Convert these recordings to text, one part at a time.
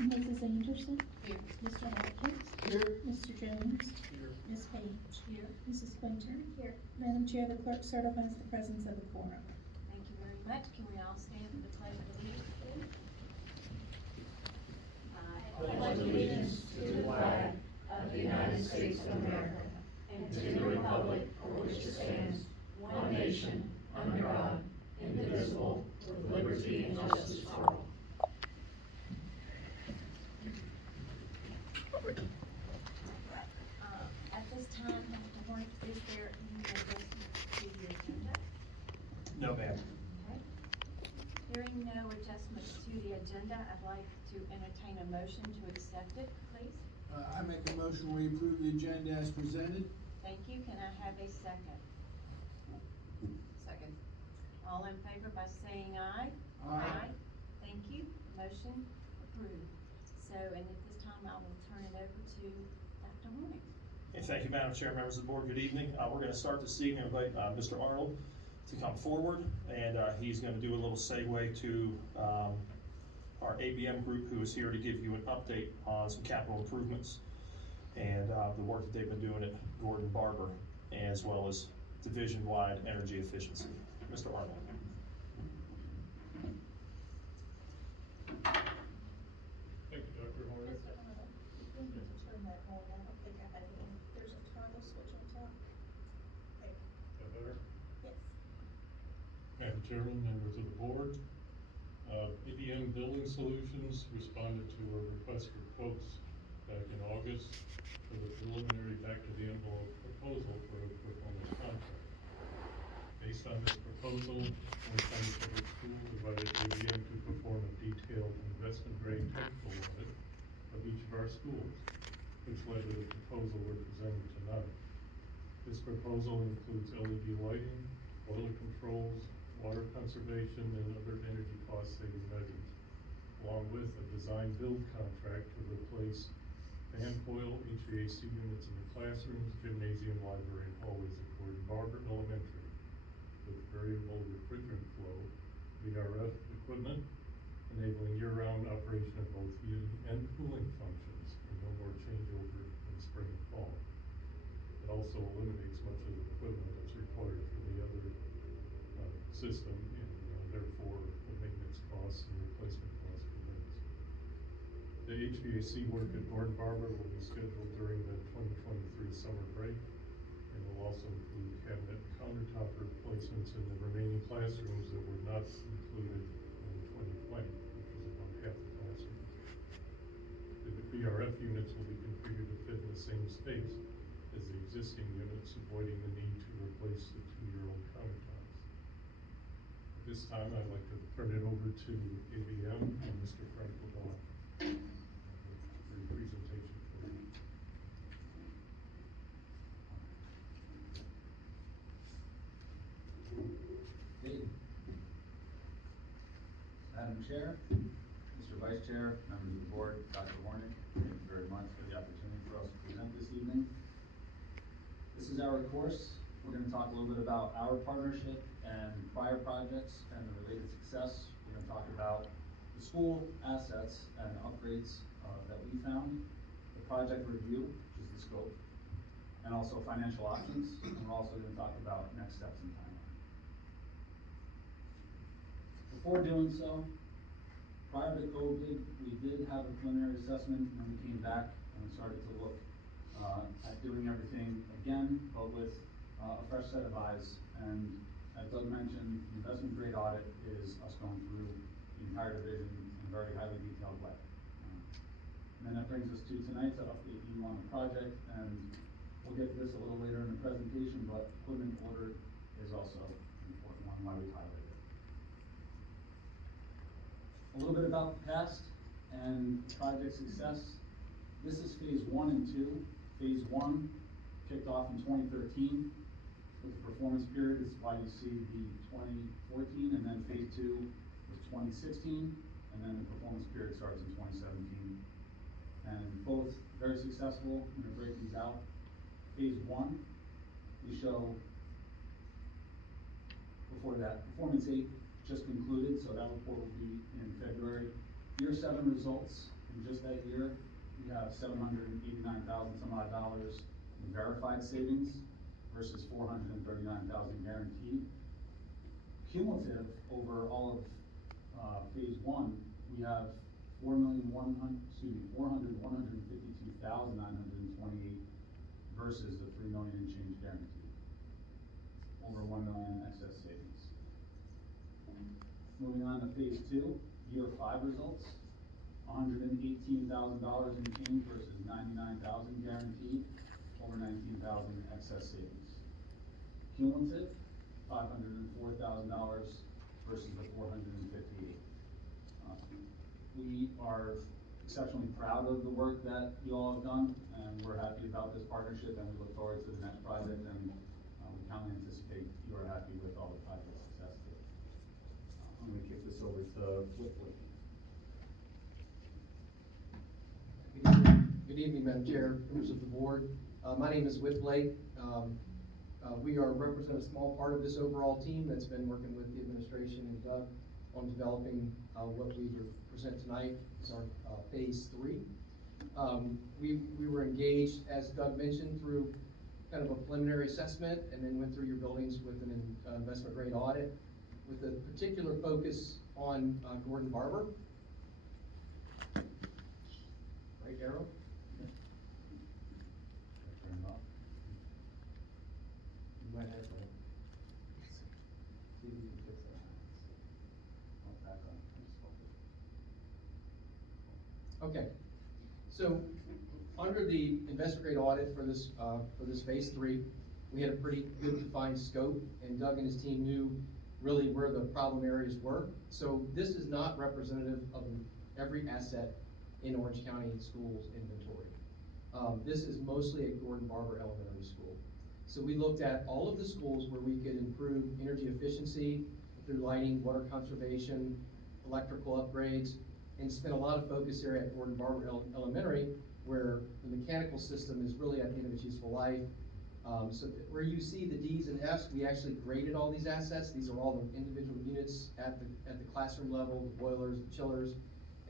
Mrs. Anderson? Here. Mr. Hopkins? Here. Mr. Jones? Here. Ms. Page? Here. Mrs. Quinter? Here. Madam Chair, the clerk certifies the presence of a quorum. Thank you very much. Can we all stand for the pledge of allegiance, please? I pledge allegiance to the flag of the United States of America and to the republic for which it stands, one nation, under God, indivisible, with liberty and justice for all. At this time, Dr. Hornick, is there any adjustments to the agenda? No, ma'am. Okay. Hearing no adjustments to the agenda, I'd like to entertain a motion to accept it, please. I make a motion, we approve the agenda as presented. Thank you. Can I have a second? Second. All in favor by saying aye? Aye. Thank you. Motion approved. So, and at this time, I will turn it over to Dr. Hornick. Okay, thank you, Madam Chair, members of the board, good evening. We're gonna start this evening, invite, Mr. Arnold to come forward, and, he's gonna do a little segue to, our ABM group, who is here to give you an update on some capital improvements and, the work that they've been doing at Gordon Barber, as well as division-wide energy efficiency. Mr. Arnold. Thank you, Dr. Hornick. Mr. Arnold, you need to turn that on. I don't think I have any. There's a toggle switch on top. There. Is that better? Yes. Madam Chairman, members of the board, ABM Building Solutions responded to a request for quotes back in August for the preliminary back-to-the-envelope proposal for a performance contract. Based on this proposal, Orange County Public Schools invited ABM to perform a detailed investment-grade technical audit of each of our schools, which led to the proposal we're presenting tonight. This proposal includes LED lighting, boiler controls, water conservation, and other energy cost-saving measures, along with a design-build contract to replace fan coil HVAC units in the classrooms, gymnasium, library, and hallways at Gordon Barber Elementary, with variable refrigerant flow, VRF equipment, enabling year-round operation of both heating and cooling functions, and no more changeover in spring and fall. It also eliminates much of the equipment that's required for the other system, and therefore the maintenance costs and replacement costs for those. The HVAC work at Gordon Barber will be scheduled during the 2023 summer break, and will also include cabinet and countertop replacements in the remaining classrooms that were not included in 2020, which was about half the classrooms. The VRF units will be configured to fit in the same space as the existing units, avoiding the need to replace the 2-year-old countertops. At this time, I'd like to turn it over to ABM and Mr. Frank LeBlanc for the presentation for you. Okay. Madam Chair, Mr. Vice Chair, members of the board, Dr. Hornick, thank you very much for the opportunity for us to present this evening. This is our course. We're gonna talk a little bit about our partnership and prior projects and the related success. We're gonna talk about the school assets and upgrades that we found, the project review, which is the scope, and also financial options. And we're also gonna talk about next steps and timeline. Before doing so, prior to COVID, we did have a preliminary assessment, and then we came back and started to look at doing everything again, but with a fresh set of eyes. And as Doug mentioned, the investment grade audit is us going through the entire division in a very highly detailed way. And then that brings us to tonight to update you on the project, and we'll get to this a little later in the presentation, but equipment order is also an important one, why we highlighted it. A little bit about the past and project success. This is phase 1 and 2. Phase 1 kicked off in 2013 with the performance period. This is why you see the 2014, and then phase 2 was 2016, and then the performance period starts in 2017. And both very successful. I'm gonna break these out. Phase 1, we show, before that, performance 8 just concluded, so that report will be in February. Year 7 results in in just that year, we have $789,000 some odd dollars in verified savings versus $439,000 guaranteed. Cumulative over all of phase one, we have $452,928 versus the $3 million and change guaranteed. Over $1 million in excess savings. Moving on to phase two, year 5 results, $118,000 in change versus $99,000 guaranteed, over $19,000 excess savings. Cumulative, $504,000 versus the $458,000. We are exceptionally proud of the work that you all have done, and we're happy about this partnership, and we look forward to the next project, and we can anticipate you are happy with all the project success too. I'm gonna kick this over to Whitley. Good evening, Madam Chair, members of the board. My name is Whit Blake. We represent a small part of this overall team that's been working with the administration and Doug on developing what we present tonight is our phase 3. We were engaged, as Doug mentioned, through kind of a preliminary assessment, and then went through your buildings with an investment grade audit with a particular focus on Gordon Barber. Right arrow. Turn it off. You might have to. See if you can fix that. Oh, back on. Okay, so under the investment grade audit for this phase 3, we had a pretty good defined scope, and Doug and his team knew really where the problem areas were. So this is not representative of every asset in Orange County Schools inventory. This is mostly at Gordon Barber Elementary School. So we looked at all of the schools where we could improve energy efficiency through lighting, water conservation, electrical upgrades, and spent a lot of focus here at Gordon Barber Elementary, where the mechanical system is really at the end of its useful life. So where you see the Ds and Fs, we actually graded all these assets. These are all the individual units at the classroom level, the boilers, the chillers,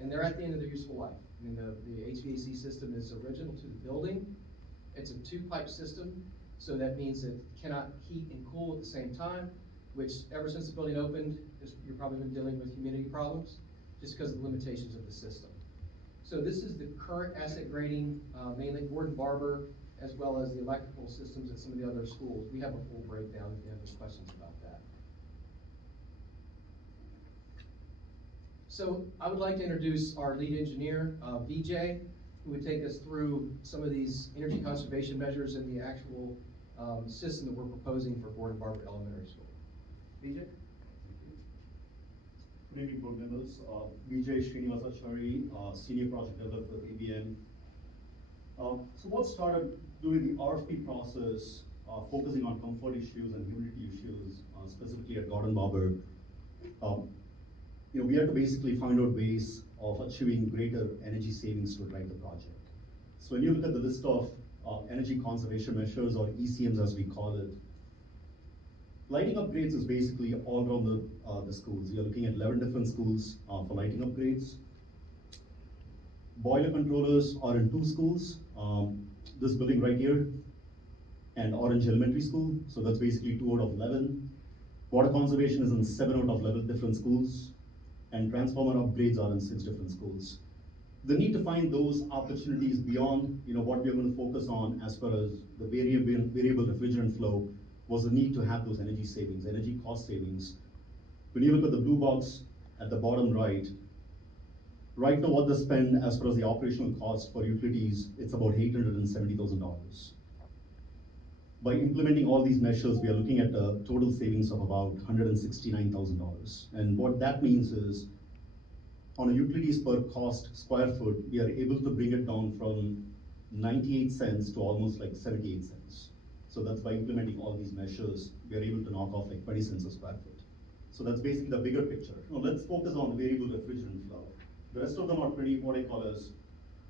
and they're at the end of their useful life. I mean, the HVAC system is original to the building. It's a 2-pipe system, so that means it cannot heat and cool at the same time, which ever since the building opened, you've probably been dealing with humidity problems, just because of the limitations of the system. So this is the current asset grading, mainly Gordon Barber, as well as the electrical systems at some of the other schools. We have a full breakdown if you have any questions about that. So I would like to introduce our lead engineer, VJ, who would take us through some of these energy conservation measures in the actual system that we're proposing for Gordon Barber Elementary School. VJ? Good evening, board members. Vijay Srinivasachari, Senior Project Developer with ABM. So what started during the RFP process, focusing on comfort issues and humidity issues, specifically at Gordon Barber, we had to basically find out ways of achieving greater energy savings to drive the project. So when you look at the list of energy conservation measures, or ECMs as we call it, lighting upgrades is basically all around the schools. We are looking at 11 different schools for lighting upgrades. Boiler controllers are in 2 schools, this building right here, and Orange Elementary School, so that's basically 2 out of 11. Water conservation is in 7 out of 11 different schools, and transformer upgrades are in 6 different schools. The need to find those opportunities beyond what we are going to focus on as far as the variable refrigerant flow was the need to have those energy savings, energy cost savings. When you look at the blue box at the bottom right now what they spend as far as the operational cost for utilities, it's about $870,000. By implementing all these measures, we are looking at a total savings of about $169,000. And what that means is, on a utilities per cost square foot, we are able to bring it down from 98 cents to almost like 78 cents. So that's by implementing all these measures, we are able to knock off like 20 cents a square foot. So that's basically the bigger picture. Now let's focus on variable refrigerant flow. The rest of them are pretty, what I call as,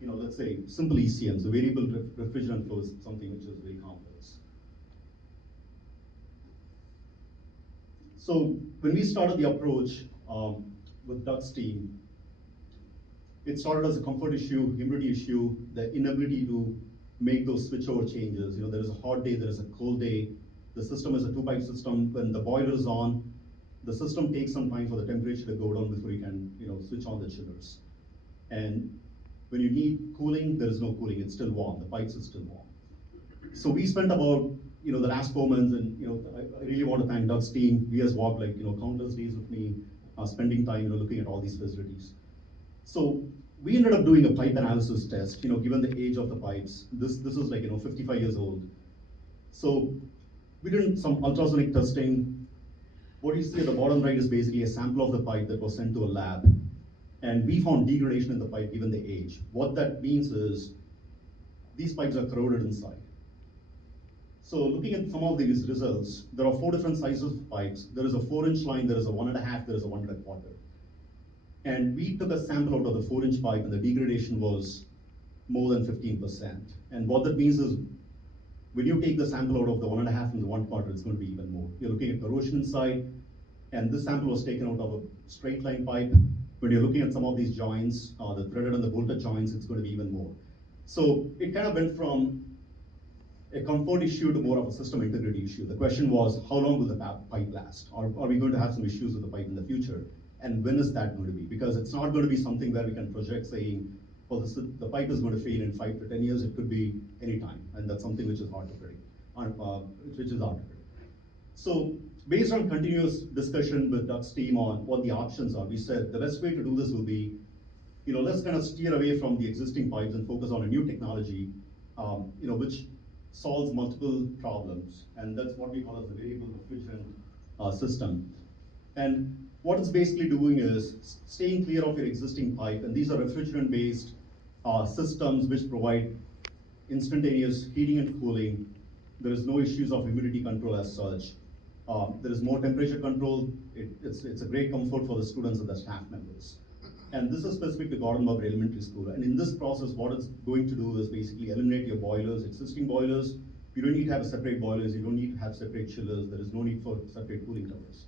let's say simple ECMs. The variable refrigerant flow is something which is very complex. So when we started the approach with Doug's team, it started as a comfort issue, humidity issue, the inability to make those switchover changes. You know, there is a hot day, there is a cold day. The system is a two-pipe system. When the boiler is on, the system takes some time for the temperature to go down before you can, you know, switch on the chillers. And when you need cooling, there is no cooling. It's still warm. The pipes are still warm. So we spent about, you know, the last 4 months, and you know, I really want to thank Doug's team. He has walked like, you know, countless days with me, spending time, you know, looking at all these facilities. So we ended up doing a pipe analysis test, you know, given the age of the pipes. This is like, you know, 55 years old. So we did some ultrasonic testing. What you see at the bottom right is basically a sample of the pipe that was sent to a lab. And we found degradation in the pipe given the age. What that means is these pipes are corroded inside. So looking at some of these results, there are 4 different sizes of pipes. There is a 4-inch line, there is a 1.5, there is a 1 1/4. And we took a sample out of the 4-inch pipe, and the degradation was more than 15%. And what that means is, when you take the sample out of the 1.5 and the 1 1/4, it's going to be even more. You're looking at corrosion inside, and this sample was taken out of a straight line pipe. When you're looking at some of these joints, the threaded and the bolted joints, it's going to be even more. So it kind of went from a comfort issue to more of a system integrity issue. The question was, how long will the pipe last? Are we going to have some issues with the pipe in the future? And when is that going to be? Because it's not going to be something where we can project saying, well, the pipe is going to fail in 5 to 10 years. It could be any time, and that's something which is hard to predict. So based on continuous discussion with Doug's team on what the options are, we said the best way to do this will be, you know, let's kind of steer away from the existing pipes and focus on a new technology, you know, which solves multiple problems, and that's what we call as the variable refrigerant system. And what it's basically doing is staying clear of your existing pipe, and these are refrigerant-based systems which provide instantaneous heating and cooling. There is no issues of humidity control as such. There is more temperature control. It's a great comfort for the students and the staff members. And this is specific to Gordon Barber Elementary School. And in this process, what it's going to do is basically eliminate your boilers, existing boilers. You don't need to have separate boilers. You don't need to have separate chillers. There is no need for separate cooling towers.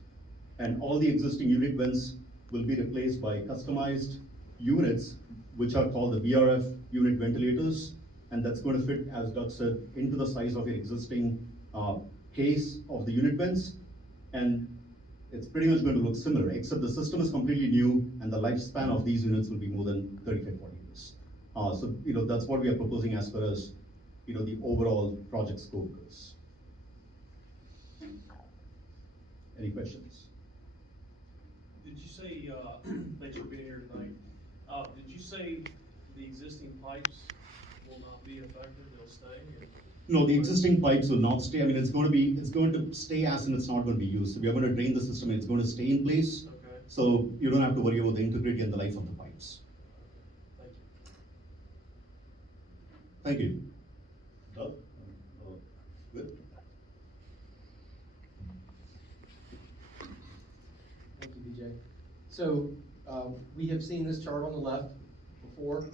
And all the existing unit vents will be replaced by customized units, which are called the VRF unit ventilators. And that's going to fit, as Doug said, into the size of your existing case of the unit vents. And it's pretty much going to look similar, except the system is completely new, and the lifespan of these units will be more than 35, 40 years. So, you know, that's what we are proposing as far as, you know, the overall project scope goes. Any questions? Did you say, thanks for being here tonight, did you say the existing pipes will not be affected, they'll stay? Or? No, the existing pipes will not stay. I mean, it's going to stay as in it's not going to be used. So we are going to drain the system, it's going to stay in place. Okay. So you don't have to worry about the integrity and the life of the pipes. Thank you. Thank you. Doug? Good? Thank you, BJ. So we have seen this chart on the left before.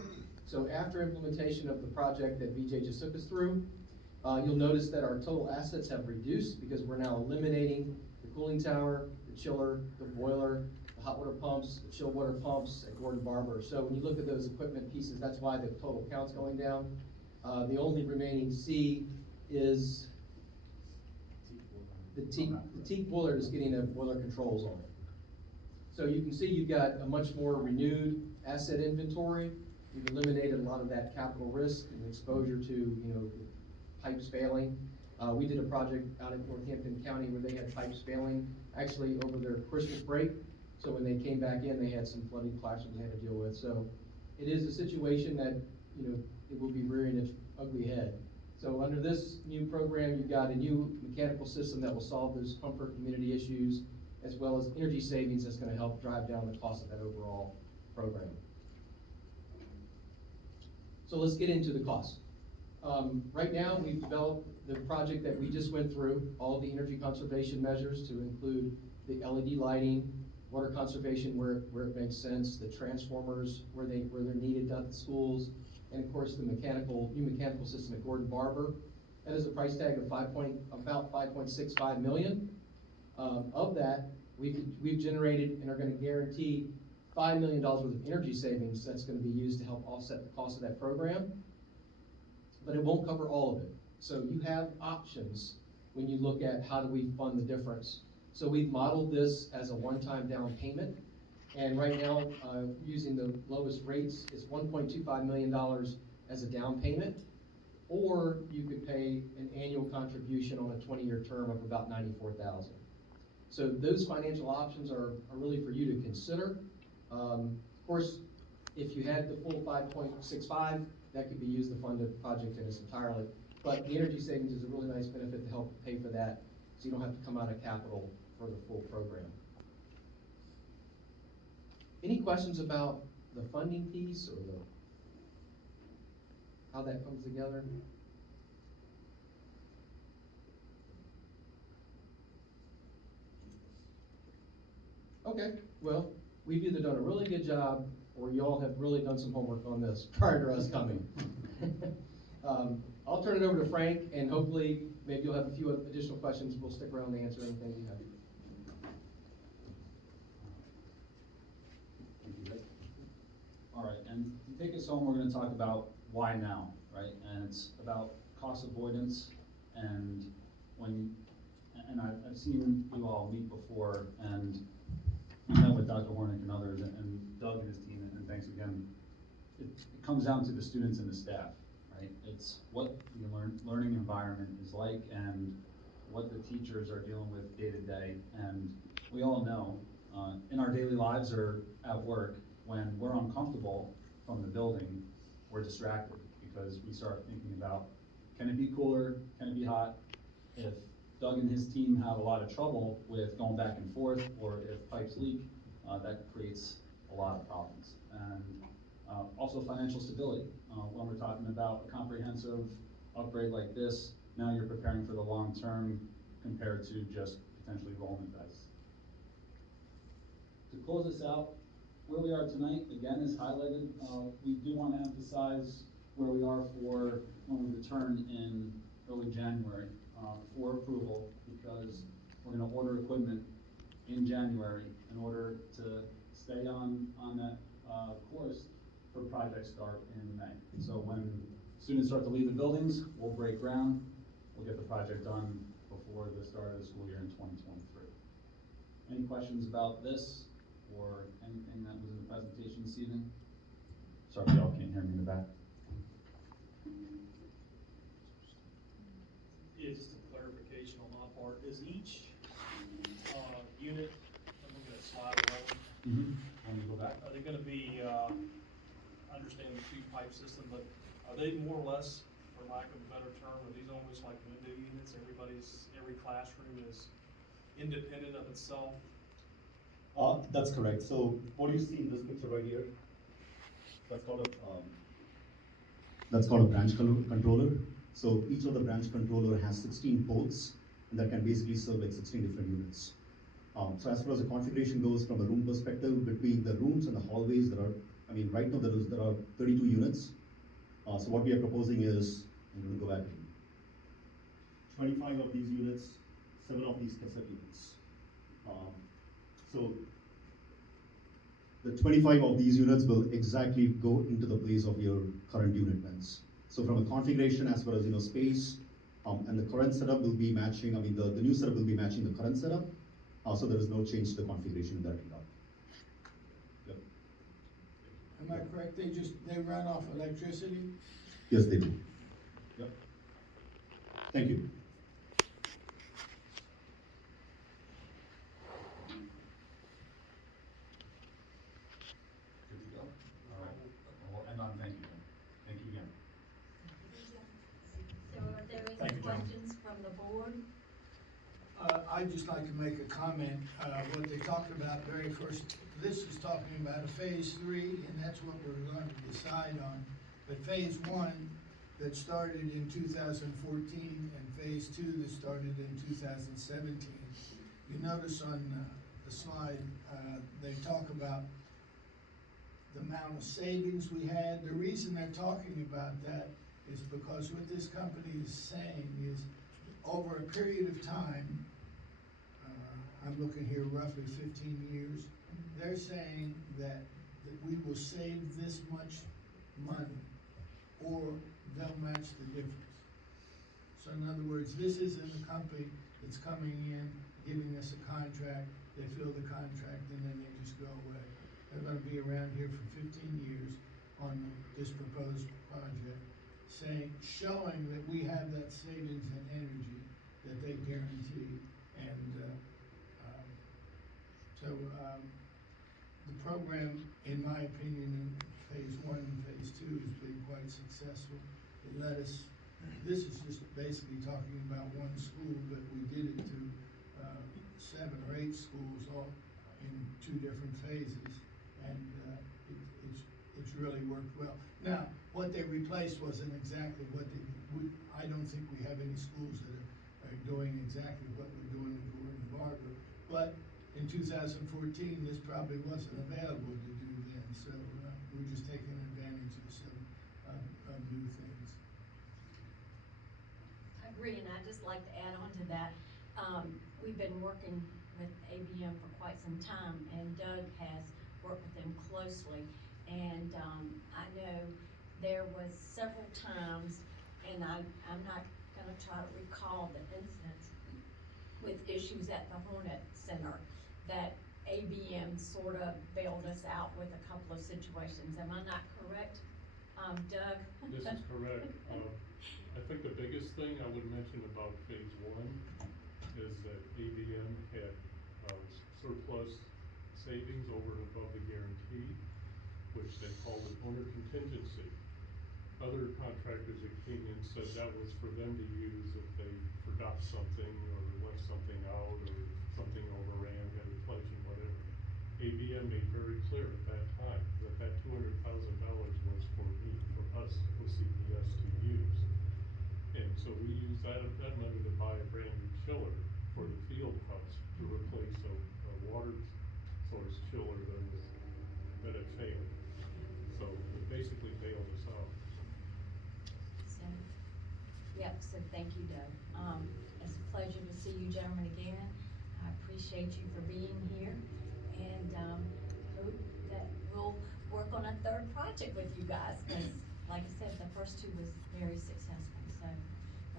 So after implementation of the project that BJ just took us through, you'll notice that our total assets have reduced because we're now eliminating the cooling tower, the chiller, the boiler, the hot water pumps, the chilled water pumps at Gordon Barber. So when you look at those equipment pieces, that's why the total count's going down. The only remaining C is the teak boiler is getting the boiler controls on it. So you can see you've got a much more renewed asset inventory. We've eliminated a lot of that capital risk and exposure to, you know, pipes failing. We did a project out in Northampton County where they had pipes failing actually over their Christmas break. So when they came back in, they had some flooding classrooms they had to deal with. So it is a situation that, you know, it will be rearing its ugly head. So under this new program, you've got a new mechanical system that will solve those comfort and humidity issues, as well as energy savings that's going to help drive down the cost of that overall program. So let's get into the cost. Right now, we've developed the project that we just went through, all the energy conservation measures to include the LED lighting, water conservation where it makes sense, the transformers where they're needed at the schools, and of course the new mechanical system at Gordon Barber. That is a price tag of about $5.65 million. Of that, we've generated and are going to guarantee $5 million worth of energy savings that's gonna be used to help offset the cost of that program. But it won't cover all of it. So you have options when you look at how do we fund the difference. So we've modeled this as a one-time down payment. And right now, using the lowest rates, it's $1.25 million as a down payment. Or you could pay an annual contribution on a 20-year term of about $94,000. So those financial options are really for you to consider. Of course, if you had the full 5.65, that could be used to fund the project in its entirely. But the energy savings is a really nice benefit to help pay for that, so you don't have to come out of capital for the full program. Any questions about the funding piece or how that comes together? Okay, well, we've either done a really good job or y'all have really done some homework on this prior to us coming. I'll turn it over to Frank, and hopefully maybe you'll have a few additional questions. We'll stick around to answer anything you have. Thank you, Rick. All right, and to take us home, we're gonna talk about why now, right? And it's about cost avoidance, and I've seen you all meet before, and we met with Dr. Hornick and others, and Doug and his team, and thanks again. It comes down to the students and the staff, right? It's what the learning environment is like and what the teachers are dealing with day to day. And we all know, in our daily lives or at work, when we're uncomfortable from the building, we're distracted because we start thinking about, can it be cooler? Can it be hot? If Doug and his team have a lot of trouble with going back and forth, or if pipes leak, that creates a lot of problems. And also financial stability. When we're talking about a comprehensive upgrade like this, now you're preparing for the long term compared to just potentially rolling dice. To close this out, where we are tonight, again, is highlighted. We do want to emphasize where we are for when we return in early January for approval, because we're going to order equipment in January in order to stay on that course for project start in May. So when students start to leave the buildings, we'll break ground, we'll get the project done before the start of the school year in 2023. Any questions about this or anything that was in the presentation this evening? Sorry, y'all can't hear me in the back. Yeah, just a clarification on my part, is each, unit, I'm looking at slide 11, Let me go back. are they gonna be, I understand the two-pipe system, but are they more or less, for lack of a better term, are these almost like window units? Every classroom is independent of itself? That's correct. So what you see in this picture right here, that's called a branch controller. So each of the branch controller has 16 ports, and that can basically serve like 16 different units. So as far as the configuration goes from a room perspective, between the rooms and the hallways, right now there are 32 units. So what we are proposing is, I'm going to go back, 25 of these units, 7 of these cassette units. So the 25 of these units will exactly go into the place of your current unit vents. So from a configuration as well as space, and the current setup will be matching, the new setup will be matching the current setup. So there is no change to the configuration in that regard. Yep. Am I correct, they run off electricity? Yes, they do. Yep. Thank you. Good to go? All right, we'll end on thank you. Thank you again. So are there Thank any you, John. questions from the board? I'd just like to make a comment, what they talked about very first, this is talking about a phase 3, and that's what we're going to decide on. But phase 1 that started in 2014 and phase 2 that started in 2017. You notice on the slide, they talk about the amount of savings we had. The reason they're talking about that is because what this company is saying is over a period of time, I'm looking here roughly 15 years, they're saying that we will save this much money, or they'll match the difference. So in other words, this isn't a company that's coming in, giving us a contract, they fill the contract, and then they just go away. They're gonna be around here for 15 years on this proposed project, showing that we have that savings and energy that they guarantee. And, the program, in my opinion, in phase one and phase two has been quite successful. It let us, this is just basically talking about one school, but we did it to, 7 or 8 schools all in 2 different phases. And, it's really worked well. Now, what they replaced wasn't exactly what I don't think we have any schools that are doing exactly what we're doing in Gordon Barber. But in 2014, this probably wasn't available to do then, so, we're just taking advantage of some, new things. I agree, and I'd just like to add on to that. We've been working with ABM for quite some time, and Doug has worked with them closely. And, I know there was several times, and I'm not gonna try to recall the incidents with issues at the Hornet Center, that ABM sort of bailed us out with a couple of situations. Am I not correct, Doug? This is correct. I think the biggest thing I would mention about phase one is that ABM had, surplus savings over and above the guarantee, which they called an owner contingency. Other contractors that came in said that was for them to use if they forgot something or left something out or something overran, had inflation, whatever. ABM made very clear at that time that that $200,000 was for us, OCPS to use. And so we used that money to buy a brand new chiller for the field house to replace a water source chiller that had failed. So it basically bailed us out. So, yep, so thank you, Doug. It's a pleasure to see you gentlemen again. I appreciate you for being here, and, hope that we'll work on a third project with you guys, because, like I said, the first 2 was very successful, so I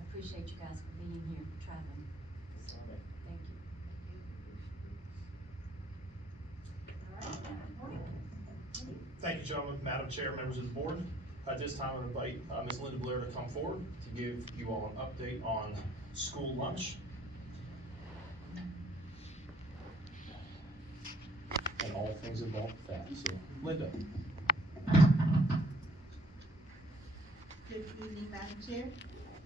appreciate you guys for being here, traveling. So, thank you. All right, morning. Thank you, gentlemen, Madam Chair, members of the board. At this time, I invite Ms. Linda Blair to come forward to give you all an update on school lunch. And all things involved with that, so Linda. Good evening, Madam Chair,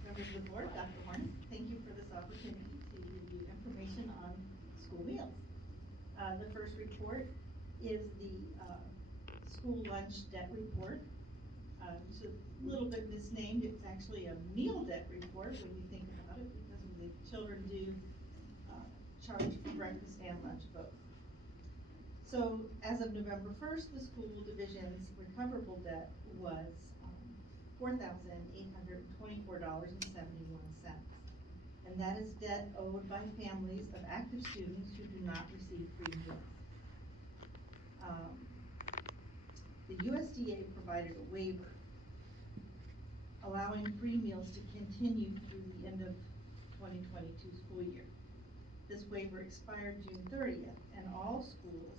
members of the board, Dr. Horn. Thank you for this opportunity to give you information on school meals. The first report is the school lunch debt report. It's a little bit misnamed. It's actually a meal debt report when you think about it, because the children do charge for breakfast and lunch both. So as of November 1st, the school division's recoverable debt was $4,824.71. And that is debt owed by families of active students who do not receive free meals. The USDA provided a waiver allowing free meals to continue through the end of 2022 school year. This waiver expired June 30th, and all schools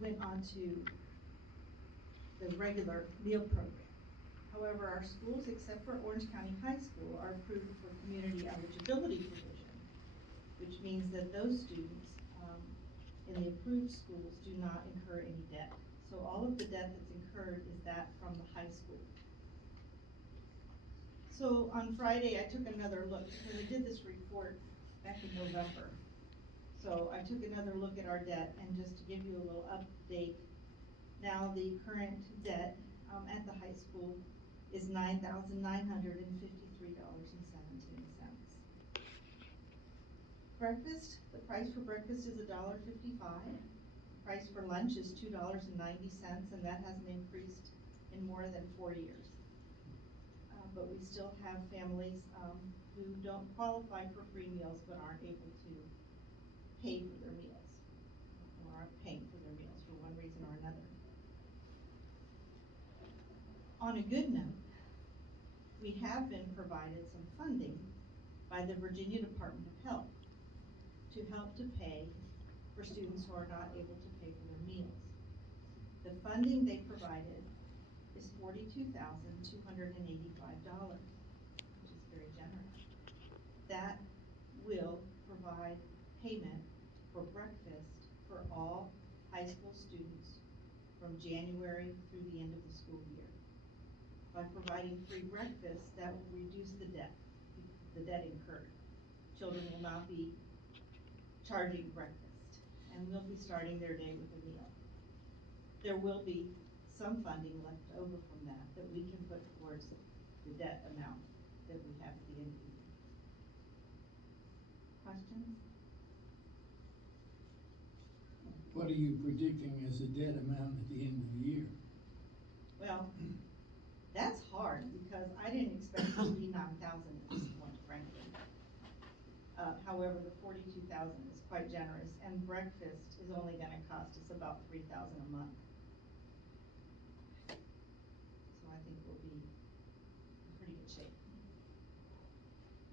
went on to the regular meal program. However, our schools, except for Orange County High School, are approved for community eligibility provision, which means that those students in the approved schools do not incur any debt. So all of the debt that's incurred is that from the high school. So on Friday, I took another look, because I did this report back in November. So I took another look at our debt, and just to give you a little update, now the current debt at the high school is $9,953.17. Breakfast, the price for breakfast is $1.55. Price for lunch is $2.90, and that hasn't increased in more than 4 years. But we still have families who don't qualify for free meals but aren't able to pay for their meals. aren't paying for their meals for one reason or another. On a good note, we have been provided some funding by the Virginia Department of Health to help to pay for students who are not able to pay for their meals. The funding they provided is $42,285, which is very generous. That will provide payment for breakfast for all high school students from January through the end of the school year. By providing free breakfast, that will reduce the debt incurred. Children will not be charging breakfast, and will be starting their day with a meal. There will be some funding left over from that we can put towards the debt amount that we have at the end of the year. Questions? What are you predicting as a debt amount at the end of the year? Well, that's hard, because I didn't expect it to be 9,000 at this point, frankly. However, the 42,000 is quite generous, and breakfast is only gonna cost us about 3,000 a month. So I think we'll be in pretty good shape.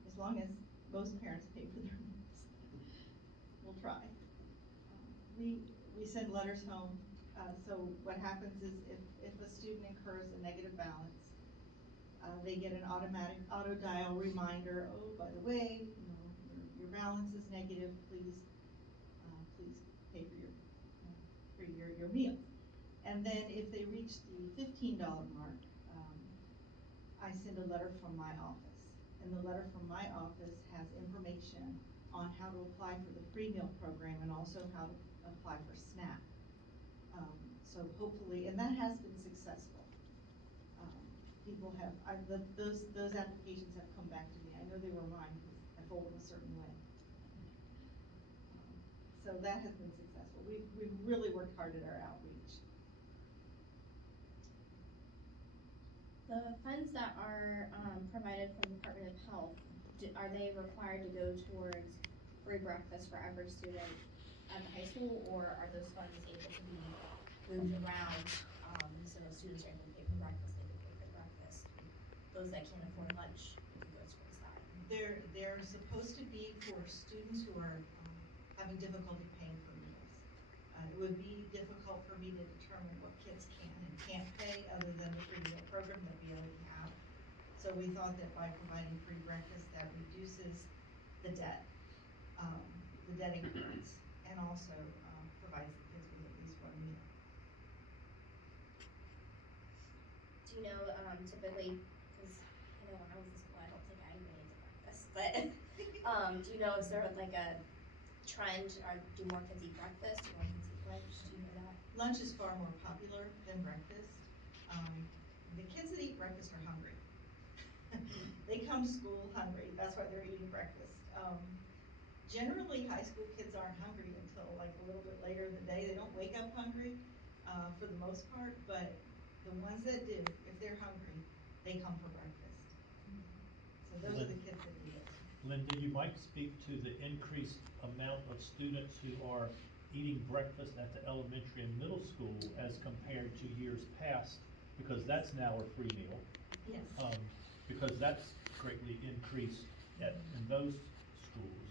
As long as most parents pay for their meals. We'll try. We send letters home, so what happens is if a student incurs a negative balance, they get an automatic auto dial reminder, oh, by the way, your balance is negative, please pay for your meal. And then if they reach the $15 mark, I send a letter from my office. And the letter from my office has information on how to apply for the free meal program and also how to apply for SNAP. So hopefully, and that has been successful. People have, those applications have come back to me. I know they were mine because I fold them a certain way. So that has been successful. We've really worked hard at our outreach. The funds that are provided from the Department of Health, are they required to go towards free breakfast for every student at the high school, or are those funds able to be moved around, so if students are able to pay for breakfast, they can pay for breakfast? Those that can't afford lunch, it goes towards that. They're supposed to be for students who are having difficulty paying for meals. It would be difficult for me to determine what kids can and can't pay other than the free meal program that we already have. So we thought that by providing free breakfast, that reduces the debt incurrence, and also provides the kids with at least one meal. Do you know, typically, because I know when I was in school, I don't think I even ate breakfast, but, do you know, is there like a trend, or do more kids eat breakfast, do more kids eat lunch, do you know that? Lunch is far more popular than breakfast. The kids that eat breakfast are hungry. They come to school hungry, that's why they're eating breakfast. Generally, high school kids aren't hungry until like a little bit later in the day. They don't wake up hungry, for the most part, but the ones that do, if they're hungry, they come for breakfast. So those are the kids that eat it. Linda, you might speak to the increased amount of students who are eating breakfast at the elementary and middle school as compared to years past, because that's now a free meal. Yes. Because that's greatly increased in those schools.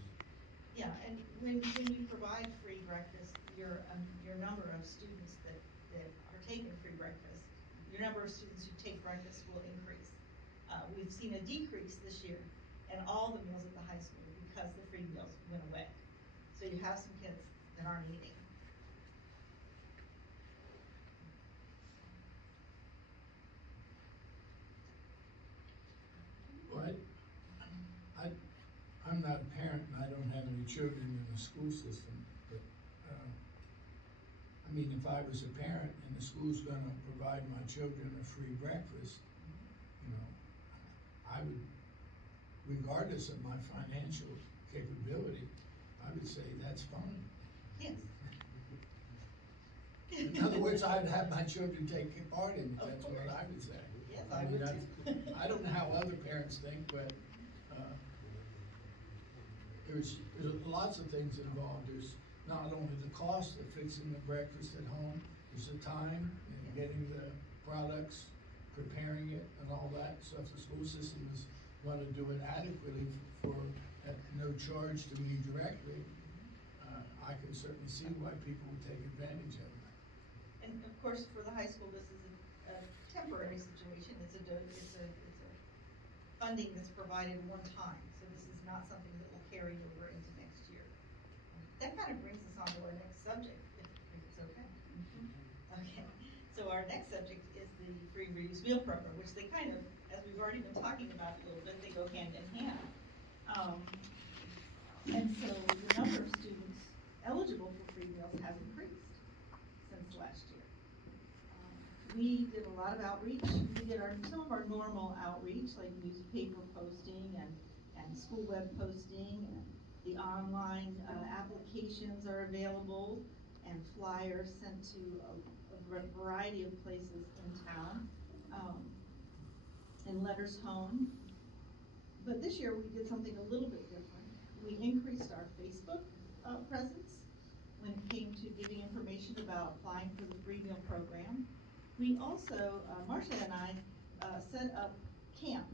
Yeah, and when you provide free breakfast, your number of students that are taking free breakfast, your number of students who take breakfast will increase. We've seen a decrease this year in all the meals at the high school because the free meals went away. So you have some kids that aren't eating. Well, I'm not a parent and I don't have any children in the school system, but, I mean, if I was a parent and the school's gonna provide my children a free breakfast, you know, I would, regardless of my financial capability, I would say that's fine. Yes. In other words, I'd have my children take part in it, that's what I would say. Yes, I I mean, would too. I don't know how other parents think, but, there's lots of things involved. not only the cost of fixing the breakfast at home, there's the time and getting the products, preparing it and all that. So if the school system is going to do it adequately for, at no charge to me directly, I can certainly see why people would take advantage of it. And of course, for the high school, this is a temporary situation, it's a funding that's provided one time, so this is not something that will carry over into next year. That kind of brings us on to our next subject, if it's okay. Okay, so our next subject is the free reduced meal program, which they kind of, as we've already been talking about a little bit, they go hand in hand. And so the number of students eligible for free meals has increased since last year. We did a lot of outreach. We did some of our normal outreach, like newspaper posting and school web posting, and the online applications are available, and flyers sent to a variety of places in town, and letters home. But this year we did something a little bit different. We increased our Facebook presence when it came to giving information about applying for the free meal program. We also, Marcia and I, set up camp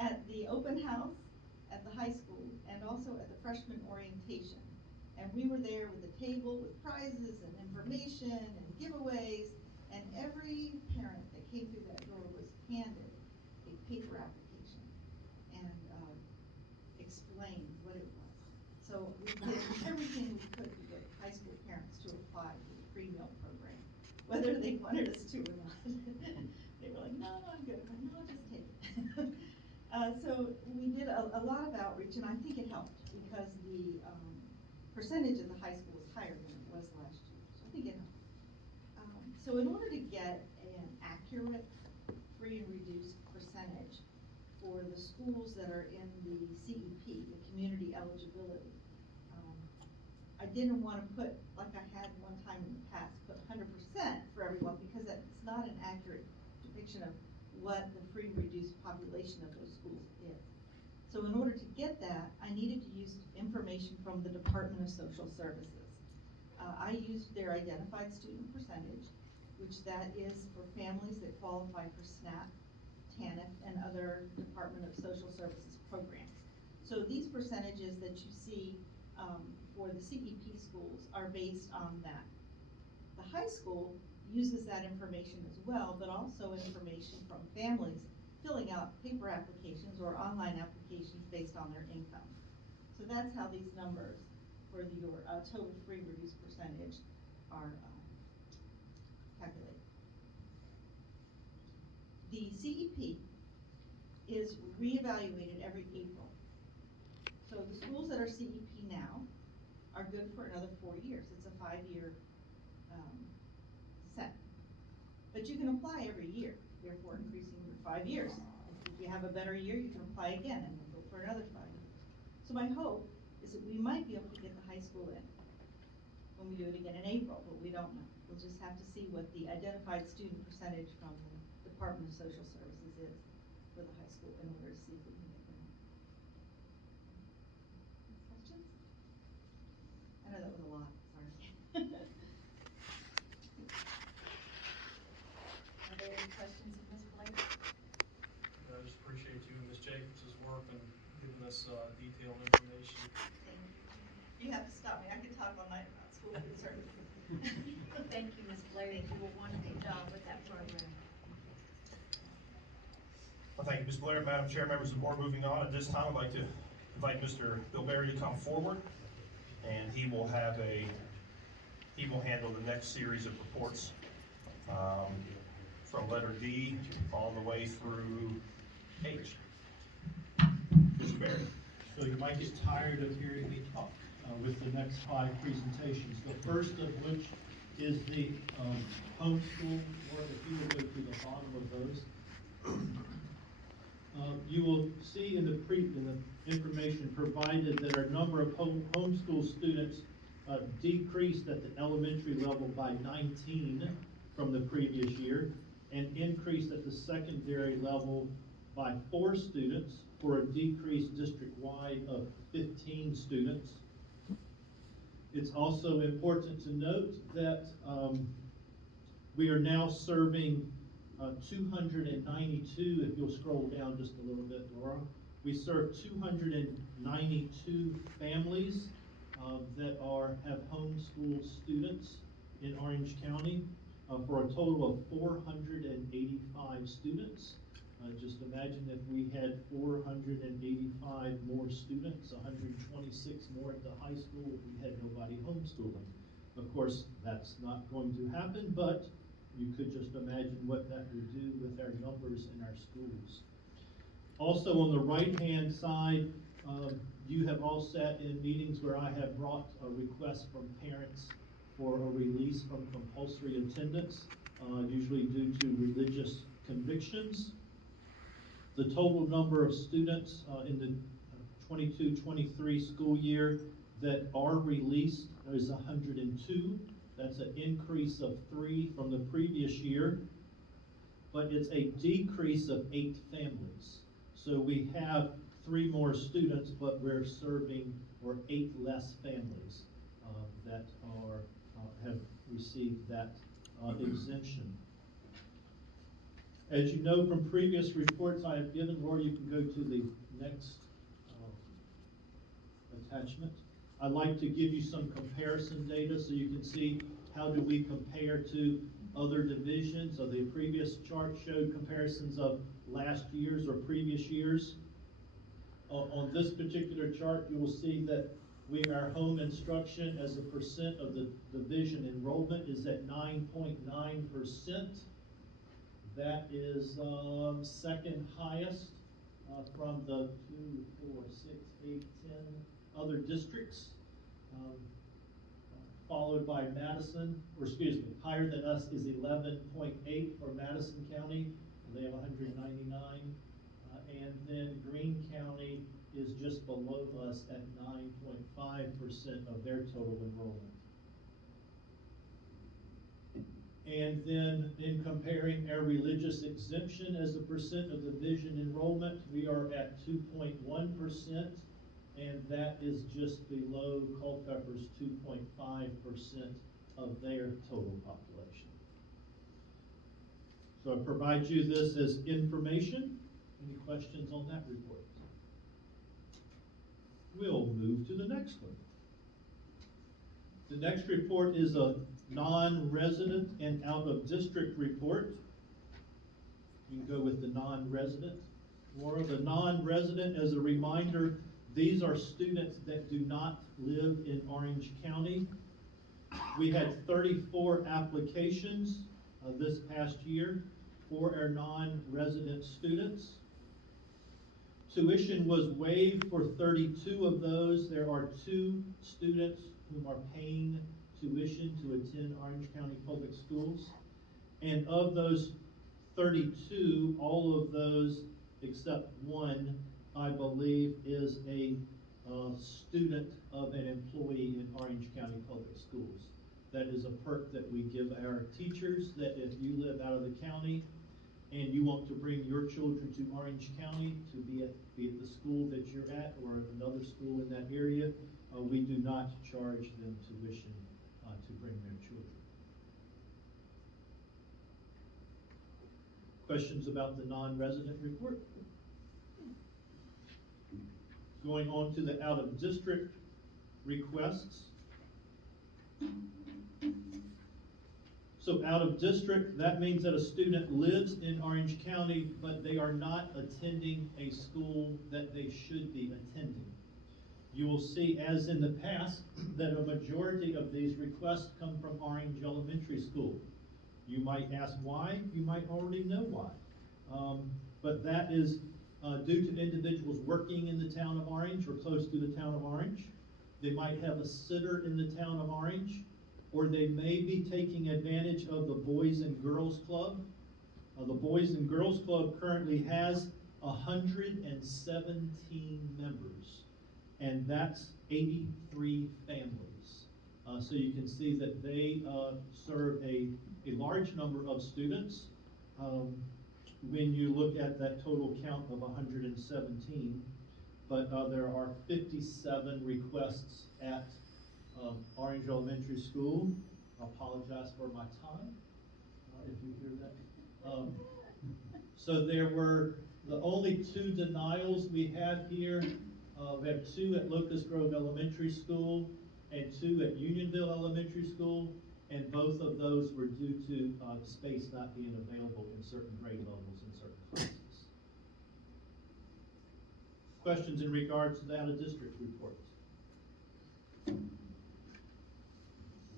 at the open house at the high school and also at the freshman orientation. And we were there with a table with prizes and information and giveaways, and every parent that came through that door was handed a paper application and explained what it was. So we did everything we could to get high school parents to apply for the free meal program, whether they wanted us to or not. They were like, no, I'm good. I'm like, no, just take it. So we did a lot of outreach, and I think it helped because the percentage of the high school was higher than it was last year. So I think it helped. So in order to get an accurate free and reduced percentage for the schools that are in the CEP, the community eligibility, I didn't want to put, like I had one time in the past, put 100% for everyone, because that's not an accurate depiction of what the free and reduced population of those schools is. So in order to get that, I needed to use information from the Department of Social Services. I used their identified student percentage, which that is for families that qualify for SNAP, TANF, and other Department of Social Services programs. So these percentages that you see for the CEP schools are based on that. The high school uses that information as well, but also information from families filling out paper applications or online applications based on their income. So that's how these numbers for your total free reduced percentage are calculated. The CEP is reevaluated every April. So the schools that are CEP now are good for another 4 years. It's a 5-year set. But you can apply every year, therefore increasing your 5 years. If you have a better year, you can apply again and go for another 5 years. So my hope is that we might be able to get the high school in when we do it again in April, but we don't know. We'll just have to see what the identified student percentage from the Department of Social Services is for the high school in order to see if we can get them in. Questions? I know that was a lot, sorry. Are there any questions of Ms. Blake? I just appreciate you and Ms. Jacobs' work and giving us detailed information. Thank you. You have to stop me, I could talk all night about school food services. Thank you, Ms. Blair, you do a wonderful job with that program. Well, thank you, Ms. Blair. Madam Chair, members of the board, moving on. At this time, I'd like to invite Mr. Bill Berry to come forward, and he will handle the next series of reports from letter D all the way through H. Mr. Berry. So you might get tired of hearing me talk with the next 5 presentations. The first of which is the homeschool work. If you will go to the bottom of those. You will see in the information provided that our number of homeschool students decreased at the elementary level by 19 from the previous year, and increased at the secondary level by 4 students, for a decrease district-wide of 15 students. It's also important to note that we are now serving 292, if you'll scroll down just a little bit, Laura. We serve 292 families that have homeschooled students in Orange County for a total of 485 students. Just imagine if we had 485 more students, 126 more at the high school if we had nobody homeschooling. Of course, that's not going to happen, but you could just imagine what that would do with our numbers in our schools. Also, on the right-hand side, you have all sat in meetings where I have brought a request from parents for a release from compulsory attendance, usually due to religious convictions. The total number of students in the 22-23 school year that are released is 102. That's an increase of 3 from the previous year, but it's a decrease of 8 families. So we have 3 more students, but we're serving 8 less families that have received that exemption. As you know from previous reports I have given, Laura, you can go to the next attachment. I'd like to give you some comparison data so you can see how do we compare to other divisions. So the previous chart showed comparisons of last year's or previous years. On this particular chart, you will see that our home instruction as a percent of the division enrollment is at 9.9%. That is second highest from the 2, 4, 6, 8, 10 other districts, followed by Madison, higher than us is 11.8 for Madison County. They have 199. And then Greene County is just below us at 9.5% of their total enrollment. And then in comparing our religious exemption as a percent of division enrollment, we are at 2.1%, and that is just below Culpeper's 2.5% of their total population. So I provide you this as information. Any questions on that report? We'll move to the next one. The next report is a non-resident and out-of-district report. You can go with the non-resident. Or the non-resident, as a reminder, these are students that do not live in Orange County. We had 34 applications this past year for our non-resident students. Tuition was waived for 32 of those. There are 2 students whom are paying tuition to attend Orange County Public Schools. And of those 32, all of those except 1, I believe, is a student of an employee in Orange County Public Schools. That is a perk that we give our teachers, that if you live out of the county and you want to bring your children to Orange County to be at the school that you're at or another school in that area, we do not charge them tuition to bring their children. Questions about the non-resident report? Going on to the out-of-district requests. So out-of-district, that means that a student lives in Orange County, but they are not attending a school that they should be attending. You will see, as in the past, that a majority of these requests come from Orange Elementary School. You might ask why, you might already know why. But that is due to individuals working in the town of Orange or close to the town of Orange. They might have a sitter in the town of Orange, or they may be taking advantage of the Boys and Girls Club. The Boys and Girls Club currently has 117 members, and that's 83 families. So you can see that they serve a large number of students. When you look at that total count of 117, but there are 57 requests at Orange Elementary School. I apologize for my time, if you hear that. So there were the only two denials we have here. We have two at Locust Grove Elementary School and two at Unionville Elementary School, and both of those were due to space not being available in certain grade levels in certain classes. Questions in regards to the out-of-district report?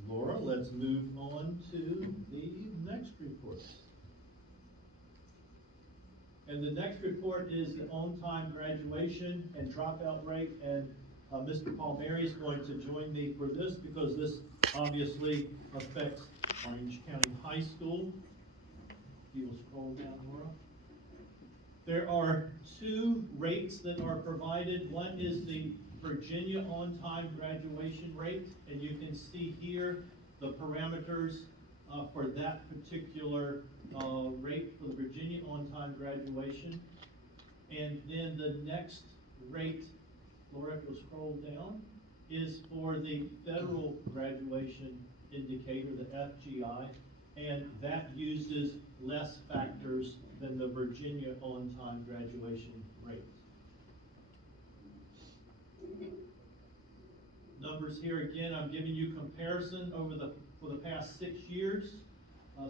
Laura, let's move on to the next report. And the next report is the on-time graduation and dropout rate, and Mr. Palmieri is going to join me for this because this obviously affects Orange County High School. You will scroll down, Laura. There are two rates that are provided. One is the Virginia on-time graduation rate, and you can see here the parameters for that particular rate for the Virginia on-time graduation. And then the next rate, Laura, if you'll scroll down, is for the federal graduation indicator, the FGI, and that uses less factors than the Virginia on-time graduation rate. Numbers here again, I'm giving you comparison for the past 6 years,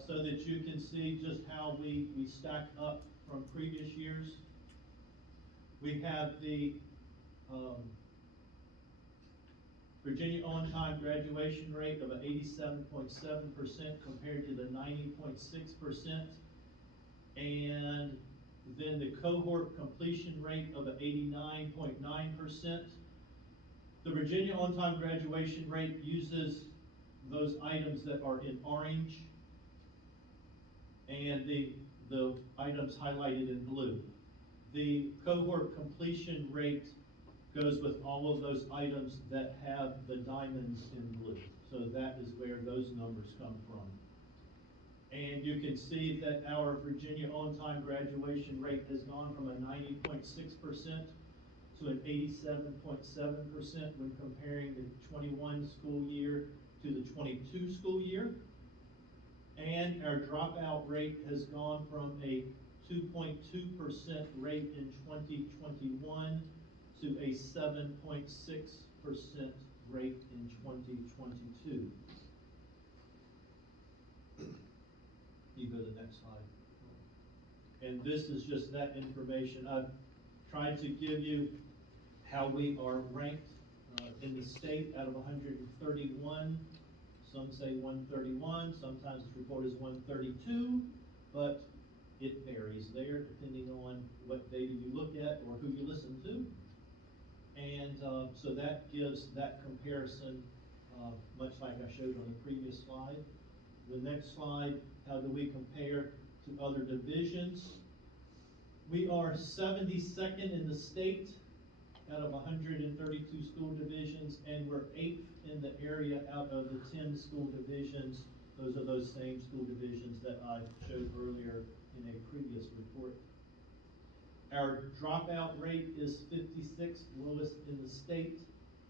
so that you can see just how we stack up from previous years. We have the Virginia on-time graduation rate of 87.7% compared to the 90.6%. And then the cohort completion rate of 89.9%. The Virginia on-time graduation rate uses those items that are in orange and the items highlighted in blue. The cohort completion rate goes with all of those items that have the diamonds in blue. So that is where those numbers come from. And you can see that our Virginia on-time graduation rate has gone from a 90.6% to an 87.7% when comparing the 21 school year to the 22 school year. And our dropout rate has gone from a 2.2% rate in 2021 to a 7.6% rate in 2022. You go to the next slide. And this is just that information. I've tried to give you how we are ranked in the state out of 131. Some say 131, sometimes this report is 132, but it varies there depending on what data you look at or who you listen to. And so that gives that comparison, much like I showed on the previous slide. The next slide, how do we compare to other divisions? We are 72nd in the state out of 132 school divisions, and we're 8th in the area out of the 10 school divisions. Those are those same school divisions that I showed earlier in a previous report. Our dropout rate is 56th lowest in the state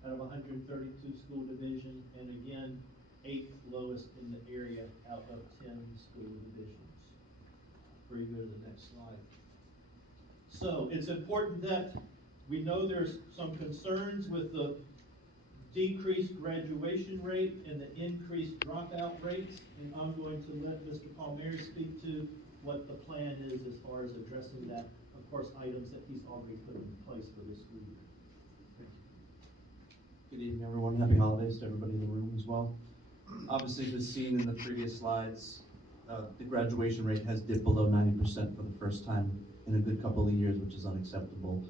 out of 132 school divisions, and again, 8th lowest in the area out of 10 school divisions. Before you go to the next slide. So it's important that we know there's some concerns with the decreased graduation rate and the increased dropout rates, and I'm going to let Mr. Palmieri speak to what the plan is as far as addressing that, of course, items that he's already put in place for this school year. Thank you. Good evening, everyone. Happy holidays to everybody in the room as well. Obviously, as seen in the previous slides, the graduation rate has dipped below 90% for the first time in a good couple of years, which is unacceptable.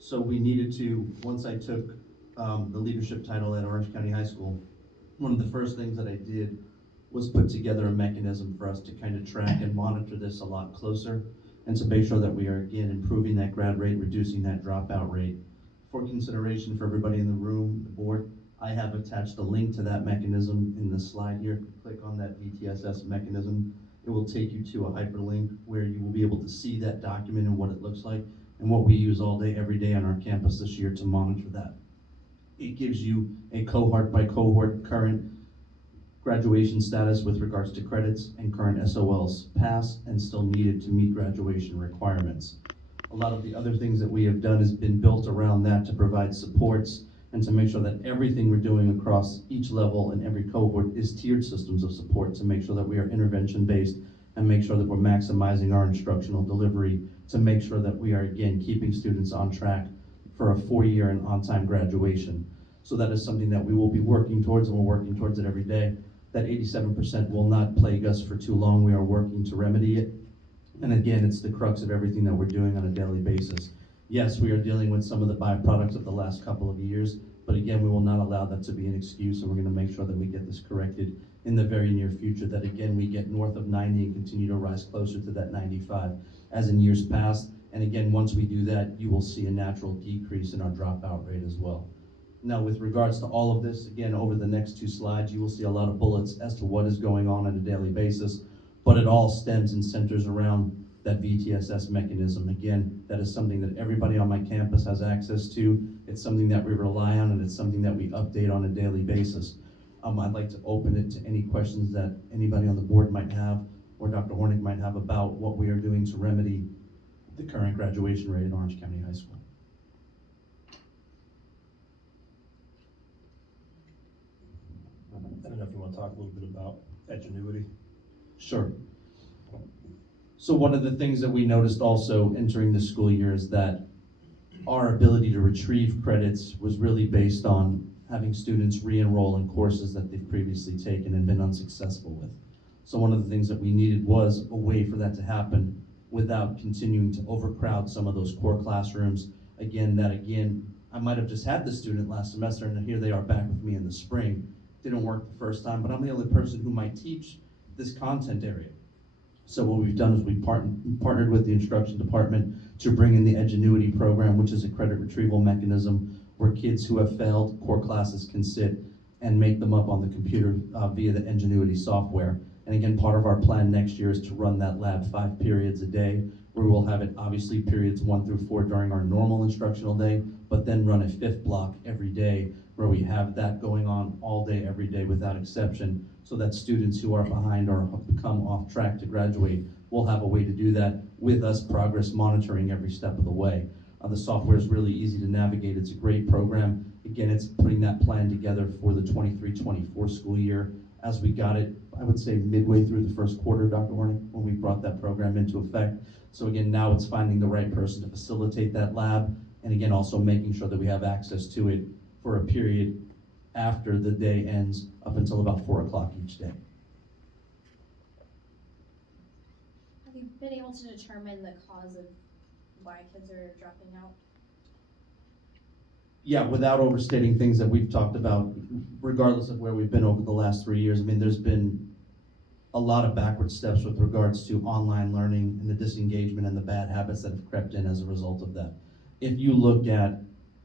So we needed to, once I took the leadership title at Orange County High School, one of the first things that I did was put together a mechanism for us to kind of track and monitor this a lot closer, and to make sure that we are, again, improving that grad rate, reducing that dropout rate. For consideration for everybody in the room, the board, I have attached a link to that mechanism in the slide here. If you click on that VTSS mechanism, it will take you to a hyperlink where you will be able to see that document and what it looks like, and what we use all day, every day on our campus this year to monitor that. It gives you a cohort by cohort current graduation status with regards to credits and current SOLs passed and still needed to meet graduation requirements. A lot of the other things that we have done has been built around that to provide supports and to make sure that everything we're doing across each level and every cohort is tiered systems of support to make sure that we are intervention-based and make sure that we're maximizing our instructional delivery to make sure that we are, again, keeping students on track for a 4-year and on-time graduation. So that is something that we will be working towards, and we're working towards it every day. That 87% will not plague us for too long. We are working to remedy it. And again, it's the crux of everything that we're doing on a daily basis. Yes, we are dealing with some of the byproducts of the last couple of years, but again, we will not allow that to be an excuse, and we're gonna make sure that we get this corrected in the very near future, that again, we get north of 90 and continue to rise closer to that 95 as in years past. And again, once we do that, you will see a natural decrease in our dropout rate as well. Now, with regards to all of this, again, over the next 2 slides, you will see a lot of bullets as to what is going on a daily basis, but it all stems and centers around that VTSS mechanism. Again, that is something that everybody on my campus has access to. It's something that we rely on, and it's something that we update on a daily basis. I'd like to open it to any questions that anybody on the board might have, or Dr. Hornick might have about what we are doing to remedy the current graduation rate at Orange County High School. I don't know if you want to talk a little bit about Edgenuity. Sure. So one of the things that we noticed also entering the school year is that our ability to retrieve credits was really based on having students re-enroll in courses that they've previously taken and been unsuccessful with. So one of the things that we needed was a way for that to happen without continuing to overcrowd some of those core classrooms. Again, I might have just had the student last semester and here they are back with me in the spring. Didn't work the first time, but I'm the only person who might teach this content area. So what we've done is we partnered with the instruction department to bring in the Edgenuity program, which is a credit retrieval mechanism where kids who have failed core classes can sit and make them up on the computer via the Edgenuity software. And again, part of our plan next year is to run that lab 5 periods a day, where we'll have it obviously periods 1 through 4 during our normal instructional day, but then run a 5th block every day where we have that going on all day, every day without exception, so that students who are behind or have become off track to graduate will have a way to do that with us progress monitoring every step of the way. The software is really easy to navigate. It's a great program. Again, it's putting that plan together for the 23-24 school year. As we got it, I would say midway through the first quarter, Dr. Hornick, when we brought that program into effect. So again, now it's finding the right person to facilitate that lab, and again, also making sure that we have access to it for a period after the day ends up until about 4 o'clock each day. Have you been able to determine the cause of why kids are dropping out? Yeah, without overstating things that we've talked about, regardless of where we've been over the last 3 years, I mean, there's been a lot of backward steps with regards to online learning and the disengagement and the bad habits that have crept in as a result of that. If you look at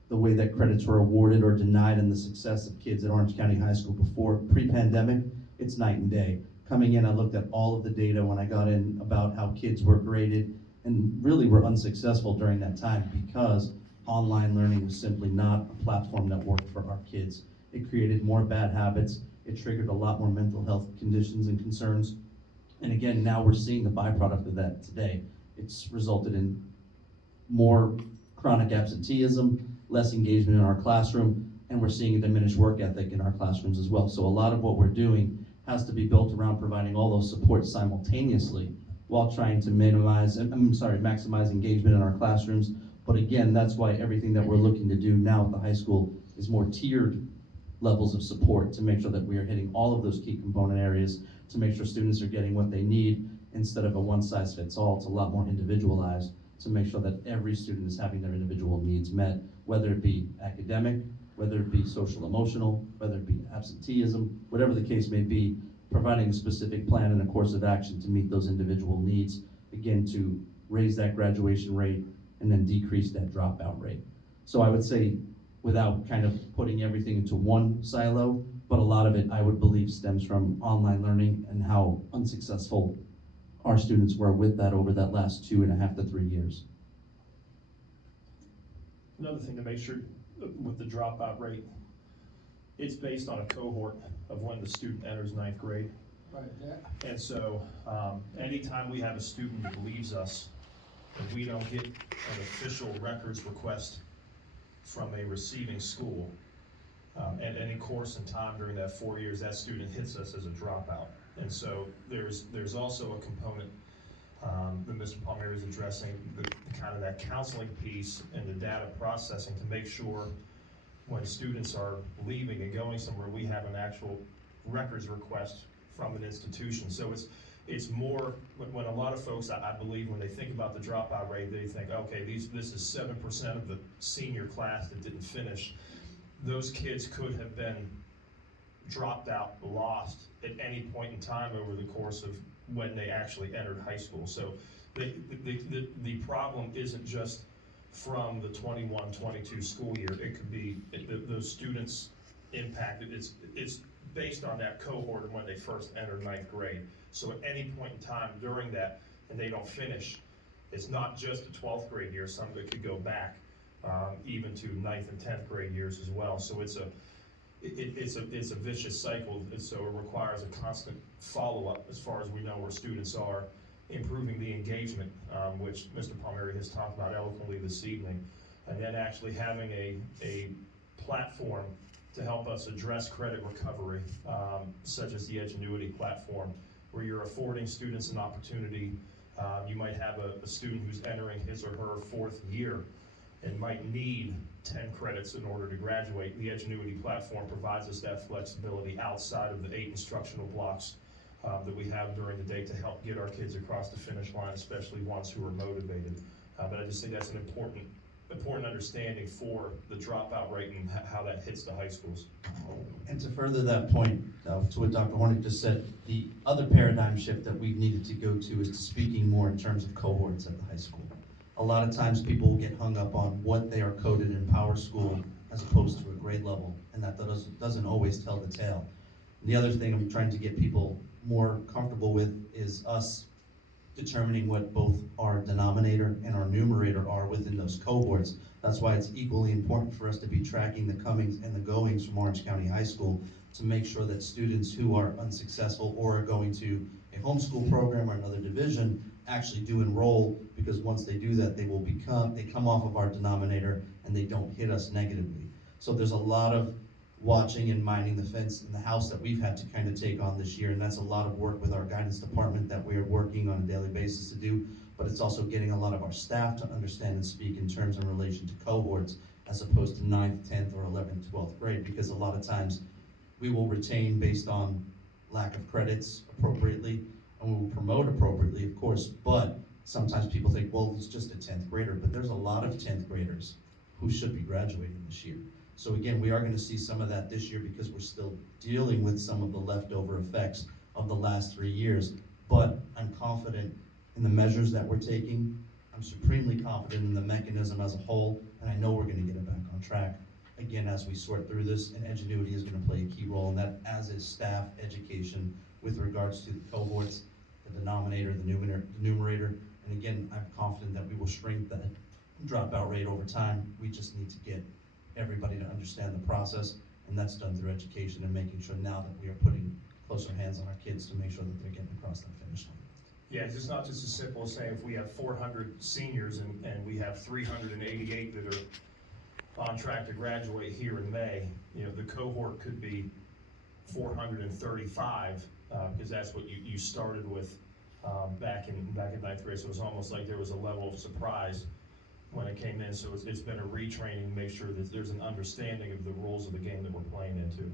the way that credits were awarded or denied and the success of kids at Orange County High School before pre-pandemic, it's night and day. Coming in, I looked at all of the data when I got in about how kids were graded and really were unsuccessful during that time because online learning was simply not a platform that worked for our kids. It created more bad habits. It triggered a lot more mental health conditions and concerns. And again, now we're seeing the byproduct of that today. It's resulted in more chronic absenteeism, less engagement in our classroom, and we're seeing a diminished work ethic in our classrooms as well. So a lot of what we're doing has to be built around providing all those supports simultaneously while trying to maximize engagement in our classrooms. But again, that's why everything that we're looking to do now at the high school is more tiered levels of support to make sure that we are hitting all of those key component areas to make sure students are getting what they need instead of a one-size-fits-all. It's a lot more individualized to make sure that every student is having their individual needs met, whether it be academic, whether it be social emotional, whether it be absenteeism, whatever the case may be, providing a specific plan and a course of action to meet those individual needs, again, to raise that graduation rate and then decrease that dropout rate. So I would say, without kind of putting everything into one silo, but a lot of it I would believe stems from online learning and how unsuccessful our students were with that over that last 2.5 to 3 years. Another thing to make sure with the dropout rate, it's based on a cohort of when the student enters ninth grade. Right, yeah. And so, anytime we have a student that leaves us, and we don't get an official records request from a receiving school, at any course in time during that 4 years, that student hits us as a dropout. And so there's also a component that Mr. Palmieri is addressing, the kind of that counseling piece and the data processing to make sure when students are leaving and going somewhere, we have an actual records request from an institution. So it's more, when a lot of folks, I believe, when they think about the dropout rate, they think, okay, this is 7% of the senior class that didn't finish. Those kids could have been dropped out, lost at any point in time over the course of when they actually entered high school. So the problem isn't just from the 21-22 school year. It could be those students impacted. It's based on that cohort of when they first entered ninth grade. So at any point in time during that, and they don't finish, it's not just the 12th grade year. Some of it could go back even to 9th and 10th grade years as well. So it's a vicious cycle. And so it requires a constant follow-up as far as we know where students are, improving the engagement, which Mr. Palmieri has talked about eloquently this evening, and then actually having a platform to help us address credit recovery, such as the Edgenuity platform, where you're affording students an opportunity. You might have a student who's entering his or her 4th year and might need 10 credits in order to graduate. The Edgenuity platform provides us that flexibility outside of the 8 instructional blocks that we have during the day to help get our kids across the finish line, especially ones who are motivated. But I just think that's an important understanding for the dropout rate and how that hits the high schools. And to further that point, to what Dr. Hornick just said, the other paradigm shift that we've needed to go to is to speaking more in terms of cohorts at the high school. A lot of times people get hung up on what they are coded in Power School as opposed to a grade level, and that doesn't always tell the tale. The other thing I'm trying to get people more comfortable with is us determining what both our denominator and our numerator are within those cohorts. That's why it's equally important for us to be tracking the comings and the goings from Orange County High School to make sure that students who are unsuccessful or are going to a homeschool program or another division actually do enroll, because once they do that, they come off of our denominator and they don't hit us negatively. So there's a lot of watching and minding the fence in the house that we've had to kind of take on this year, and that's a lot of work with our guidance department that we are working on a daily basis to do, but it's also getting a lot of our staff to understand and speak in terms in relation to cohorts as opposed to 9th, 10th, or 11th, 12th grade, because a lot of times we will retain based on lack of credits appropriately, and we will promote appropriately, of course, but sometimes people think, well, it's just a 10th grader, but there's a lot of 10th graders who should be graduating this year. So again, we are going to see some of that this year because we're still dealing with some of the leftover effects of the last 3 years. But I'm confident in the measures that we're taking. I'm supremely confident in the mechanism as a whole, and I know we're going to get it back on track. Again, as we sort through this, and Edgenuity is going to play a key role in that, as is staff education with regards to the cohorts, the denominator, the numerator. And again, I'm confident that we will shrink that dropout rate over time. We just need to get everybody to understand the process, and that's done through education and making sure now that we are putting closer hands on our kids to make sure that they're getting across that finish line. Yeah, it's not just as simple as saying if we have 400 seniors and we have 388 that are on track to graduate here in May, the cohort could be 435, because that's what you started with back in 9th grade. So it was almost like there was a level of surprise when it came in. So it's been a retraining to make sure that there's an understanding of the rules of the game that we're playing into.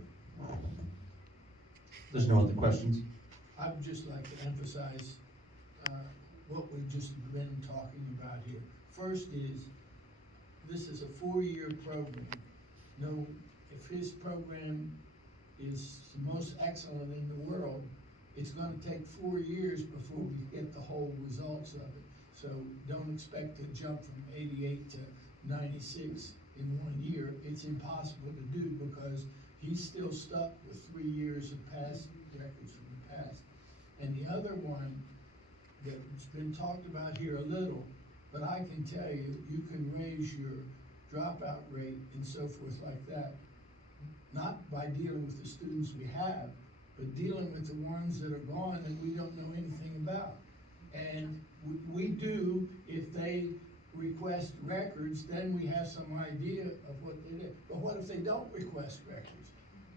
There's no other questions? I would just like to emphasize what we've just been talking about here. First is, this is a 4-year program. If his program is the most excellent in the world, it's gonna take 4 years before we get the whole results of it. So don't expect to jump from 88 to 96 in 1 year. It's impossible to do because he's still stuck with 3 years of past records from the past. And the other one that's been talked about here a little, but I can tell you, you can raise your dropout rate and so forth like that not by dealing with the students we have, but dealing with the ones that are gone that we don't know anything about. And we do, if they request records, then we have some idea of what they did. But what if they don't request records?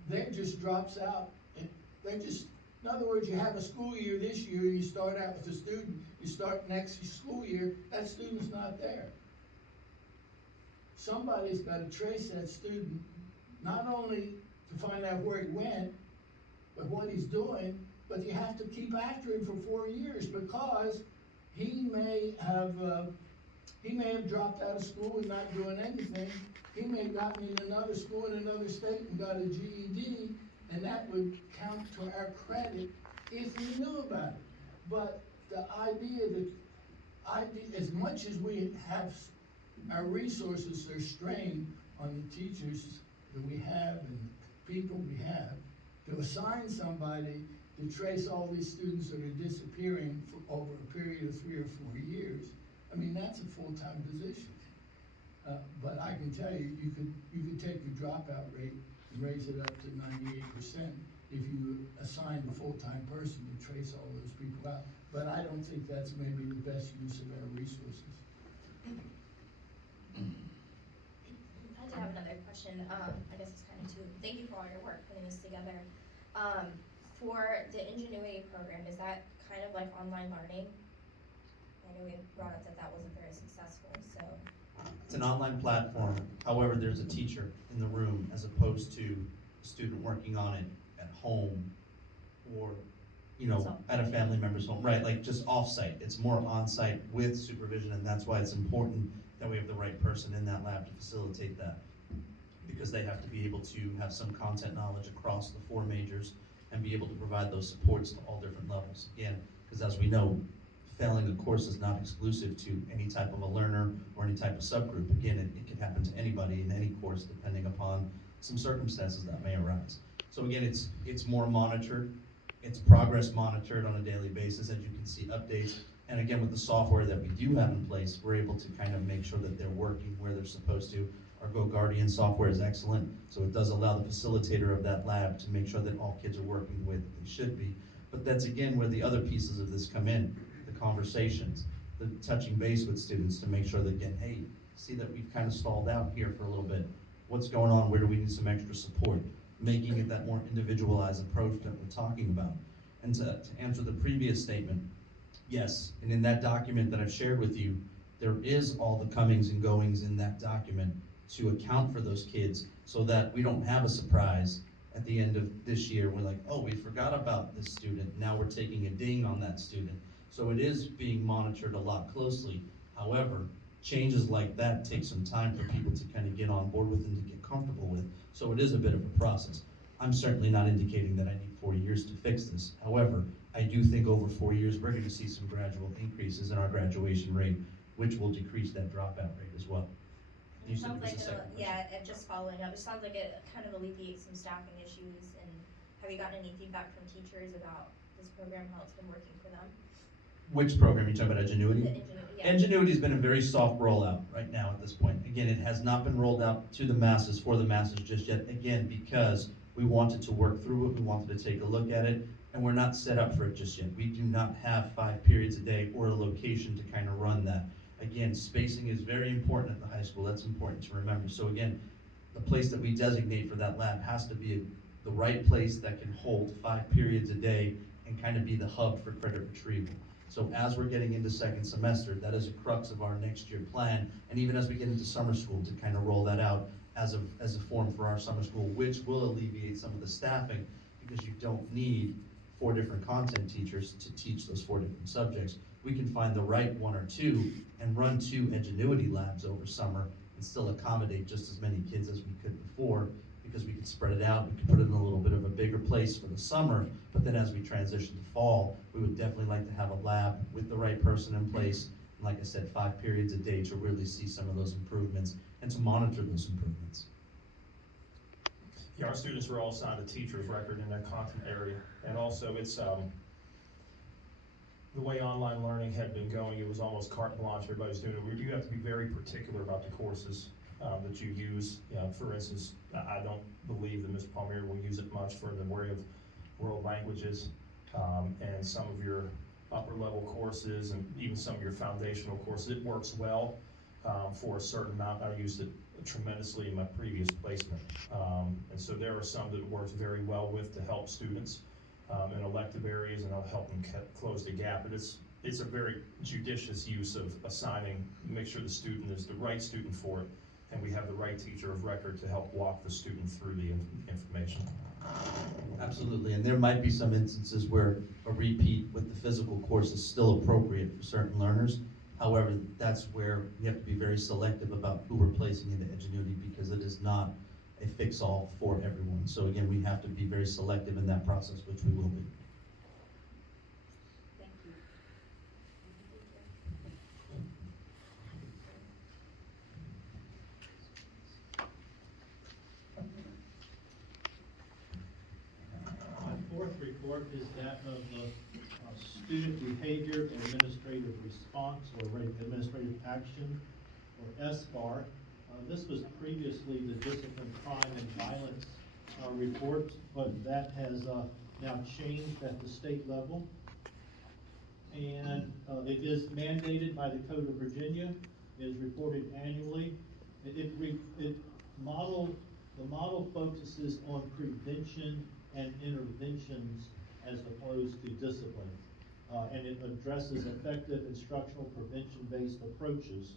They just drops out, and they just, in other words, you have a school year this year, you start out with a student, you start next school year, that student's not there. Somebody's gotta trace that student, not only to find out where he went, but what he's doing, but you have to keep after him for 4 years, because he may have dropped out of school and not doing anything. He may have gotten in another school in another state and got a GED, and that would count to our credit if we knew about it. But the idea that, as much as we have, our resources are strained on the teachers that we have and people we have, to assign somebody to trace all these students that are disappearing for over a period of 3 or 4 years, I mean, that's a full-time position. But I can tell you, you could take your dropout rate and raise it up to 98% if you assign a full-time person to trace all those people out. But I don't think that's maybe the best use of our resources. I do have another question. I guess it's kind of two. Thank you for all your work putting this together. For the Ingenuity program, is that kind of like online learning? I know we brought up that wasn't very successful, so. It's an online platform, however, there's a teacher in the room as opposed to a student working on it at home or, at a family member's home, right, like just off-site. It's more on-site with supervision, and that's why it's important that we have the right person in that lab to facilitate that. Because they have to be able to have some content knowledge across the 4 majors and be able to provide those supports to all different levels. Again, because as we know, failing a course is not exclusive to any type of a learner or any type of subgroup. Again, it can happen to anybody in any course depending upon some circumstances that may arise. So again, it's more monitored, it's progress monitored on a daily basis, as you can see updates. And again, with the software that we do have in place, we're able to kind of make sure that they're working where they're supposed to. Our GoGuardian software is excellent, so it does allow the facilitator of that lab to make sure that all kids are working the way that they should be. But that's again where the other pieces of this come in, the conversations, the touching base with students to make sure that, again, hey, see that we've kind of stalled out here for a little bit. What's going on? Where do we need some extra support? Making it that more individualized approach that we're talking about. And to answer the previous statement, yes, and in that document that I've shared with you, there is all the comings and goings in that document to account for those kids so that we don't have a surprise at the end of this year. We're like, oh, we forgot about this student. Now we're taking a ding on that student. So it is being monitored a lot closely. However, changes like that take some time for people to kind of get on board with and to get comfortable with. So it is a bit of a process. I'm certainly not indicating that I need 4 years to fix this. However, I do think over 4 years, we're going to see some gradual increases in our graduation rate, which will decrease that dropout rate as well. You It said sounds it was like a second question. and just following up, it sounds like it kind of alleviates some staffing issues. And have you gotten any feedback from teachers about this program, how it's been working for them? Which program are you talking about, Ingenuity? The Ingenuity, yeah. Ingenuity's been a very soft rollout right now at this point. Again, it has not been rolled out to the masses, for the masses just yet, again, because we wanted to work through it, we wanted to take a look at it, and we're not set up for it just yet. We do not have 5 periods a day or a location to kind of run that. Again, spacing is very important at the high school, that's important to remember. So again, the place that we designate for that lab has to be the right place that can hold 5 periods a day and kind of be the hub for credit retrieval. So as we're getting into second semester, that is a crux of our next year plan, and even as we get into summer school to kind of roll that out as a form for our summer school, which will alleviate some of the staffing, because you don't need 4 different content teachers to teach those 4 different subjects. We can find the right 1 or 2 and run 2 Ingenuity labs over summer and still accommodate just as many kids as we could before, because we could spread it out, we could put it in a little bit of a bigger place for the summer, but then as we transition to fall, we would definitely like to have a lab with the right person in place, and like I said, 5 periods a day to really see some of those improvements and to monitor those improvements. Yeah, our students are all assigned a teacher's record in that content area, and also it's, the way online learning had been going, it was almost carte blanche, everybody's doing it. We do have to be very particular about the courses that you use. For instance, I don't believe that Mr. Palmieri will use it much for the way of world languages, and some of your upper level courses and even some of your foundational courses. It works well for a certain amount. I used it tremendously in my previous placement. And so there are some that it works very well with to help students in elective areas, and it'll help them close the gap. But it's a very judicious use of assigning, make sure the student is the right student for it, and we have the right teacher of record to help walk the student through the information. Absolutely, and there might be some instances where a repeat with the physical course is still appropriate for certain learners. However, that's where we have to be very selective about who we're placing into Edgenuity, because it is not a fix-all for everyone. So again, we have to be very selective in that process, which we will be. Thank you. My fourth report is that of the Student Behavior and Administrative Response, or Administrative Action, or SBAR. This was previously the Discipline, Crime, and Violence report, but that has now changed at the state level. And it is mandated by the Code of Virginia, it is reported annually. The model focuses on prevention and interventions as opposed to discipline. And it addresses effective instructional prevention-based approaches.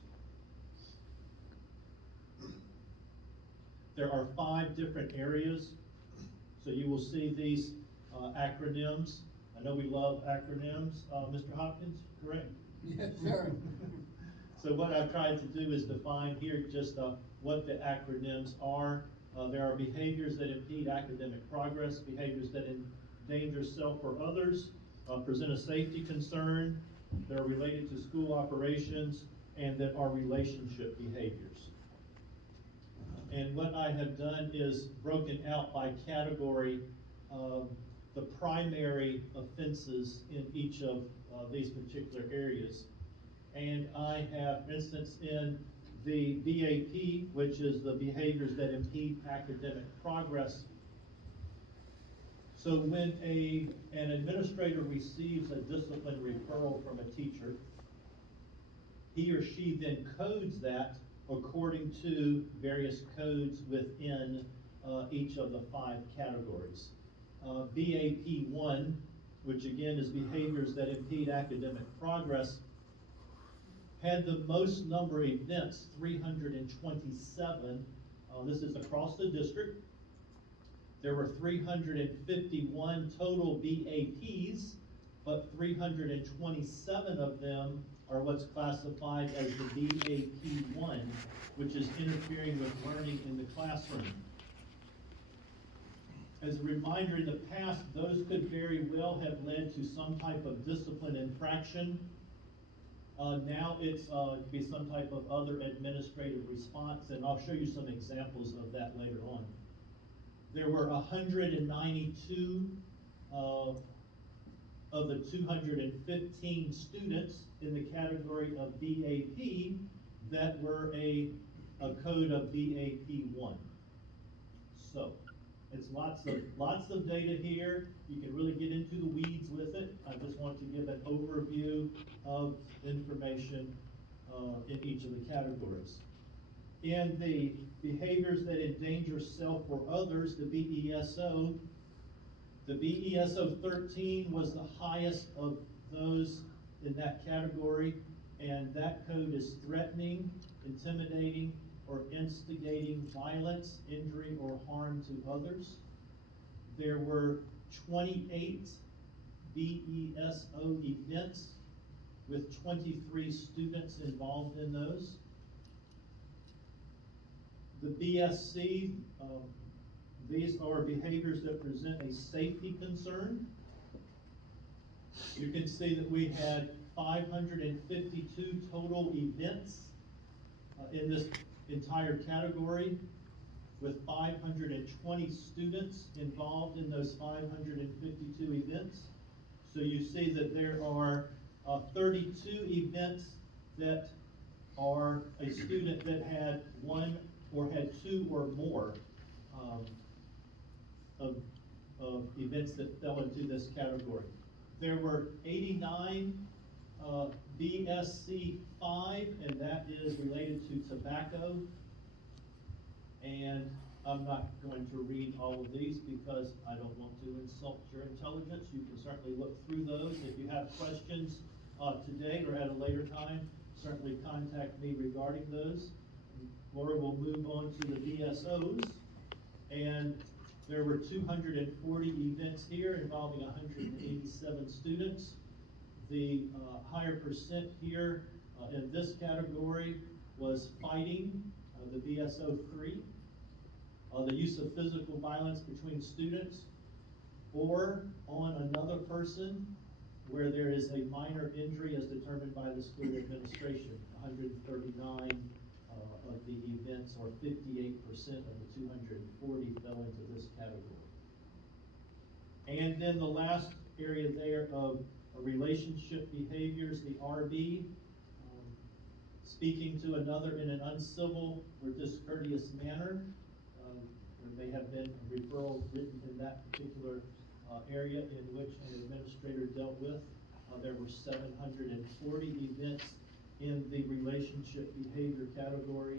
There are 5 different areas, so you will see these acronyms. I know we love acronyms. Mr. Hopkins, correct? Yes, sir. So what I've tried to do is define here just what the acronyms are. There are behaviors that impede academic progress, behaviors that endanger self or others, present a safety concern, that are related to school operations, and that are relationship behaviors. And what I have done is broken out by category the primary offenses in each of these particular areas. And I have, for instance, in the BAP, which is the behaviors that impede academic progress. So when an administrator receives a discipline referral from a teacher, he or she then codes that according to various codes within each of the 5 categories. BAP 1, which again is behaviors that impede academic progress, had the most number of events, 327. This is across the district. There were 351 total BAPs, but 327 of them are what's classified as the BAP1, which is interfering with learning in the classroom. As a reminder, in the past, those could very well have led to some type of discipline infraction. Now it's could be some type of other administrative response, and I'll show you some examples of that later on. There were 192 of the 215 students in the category of BAP that were a code of BAP1. So it's lots of data here. You can really get into the weeds with it. I just want to give an overview of information in each of the categories. In the behaviors that endanger self or others, the BESO 13 was the highest of those in that category, and that code is threatening, intimidating, or instigating violence, injury, or harm to others. There were 28 BESO events with 23 students involved in those. The BSC, these are behaviors that present a safety concern. You can see that we had 552 total events in this entire category, with 520 students involved in those 552 events. So you see that there are 32 events that are a student that had one or had two or more, of events that fell into this category. There were 89, BSC 5, and that is related to tobacco. And I'm not going to read all of these because I don't want to insult your intelligence. You can certainly look through those. If you have questions today or at a later time, certainly contact me regarding those. Laura will move on to the BSOs. And there were 240 events here involving 187 students. The higher percent here in this category was fighting, the BSO 3. The use of physical violence between students or on another person where there is a minor injury as determined by the school administration. 139 of the events, or 58% of the 240, fell into this category. And then the last area there of relationship behaviors, the RB, speaking to another in an uncivil or discourteous manner. There may have been a referral written in that particular area in which an administrator dealt with. There were 740 events in the relationship behavior category,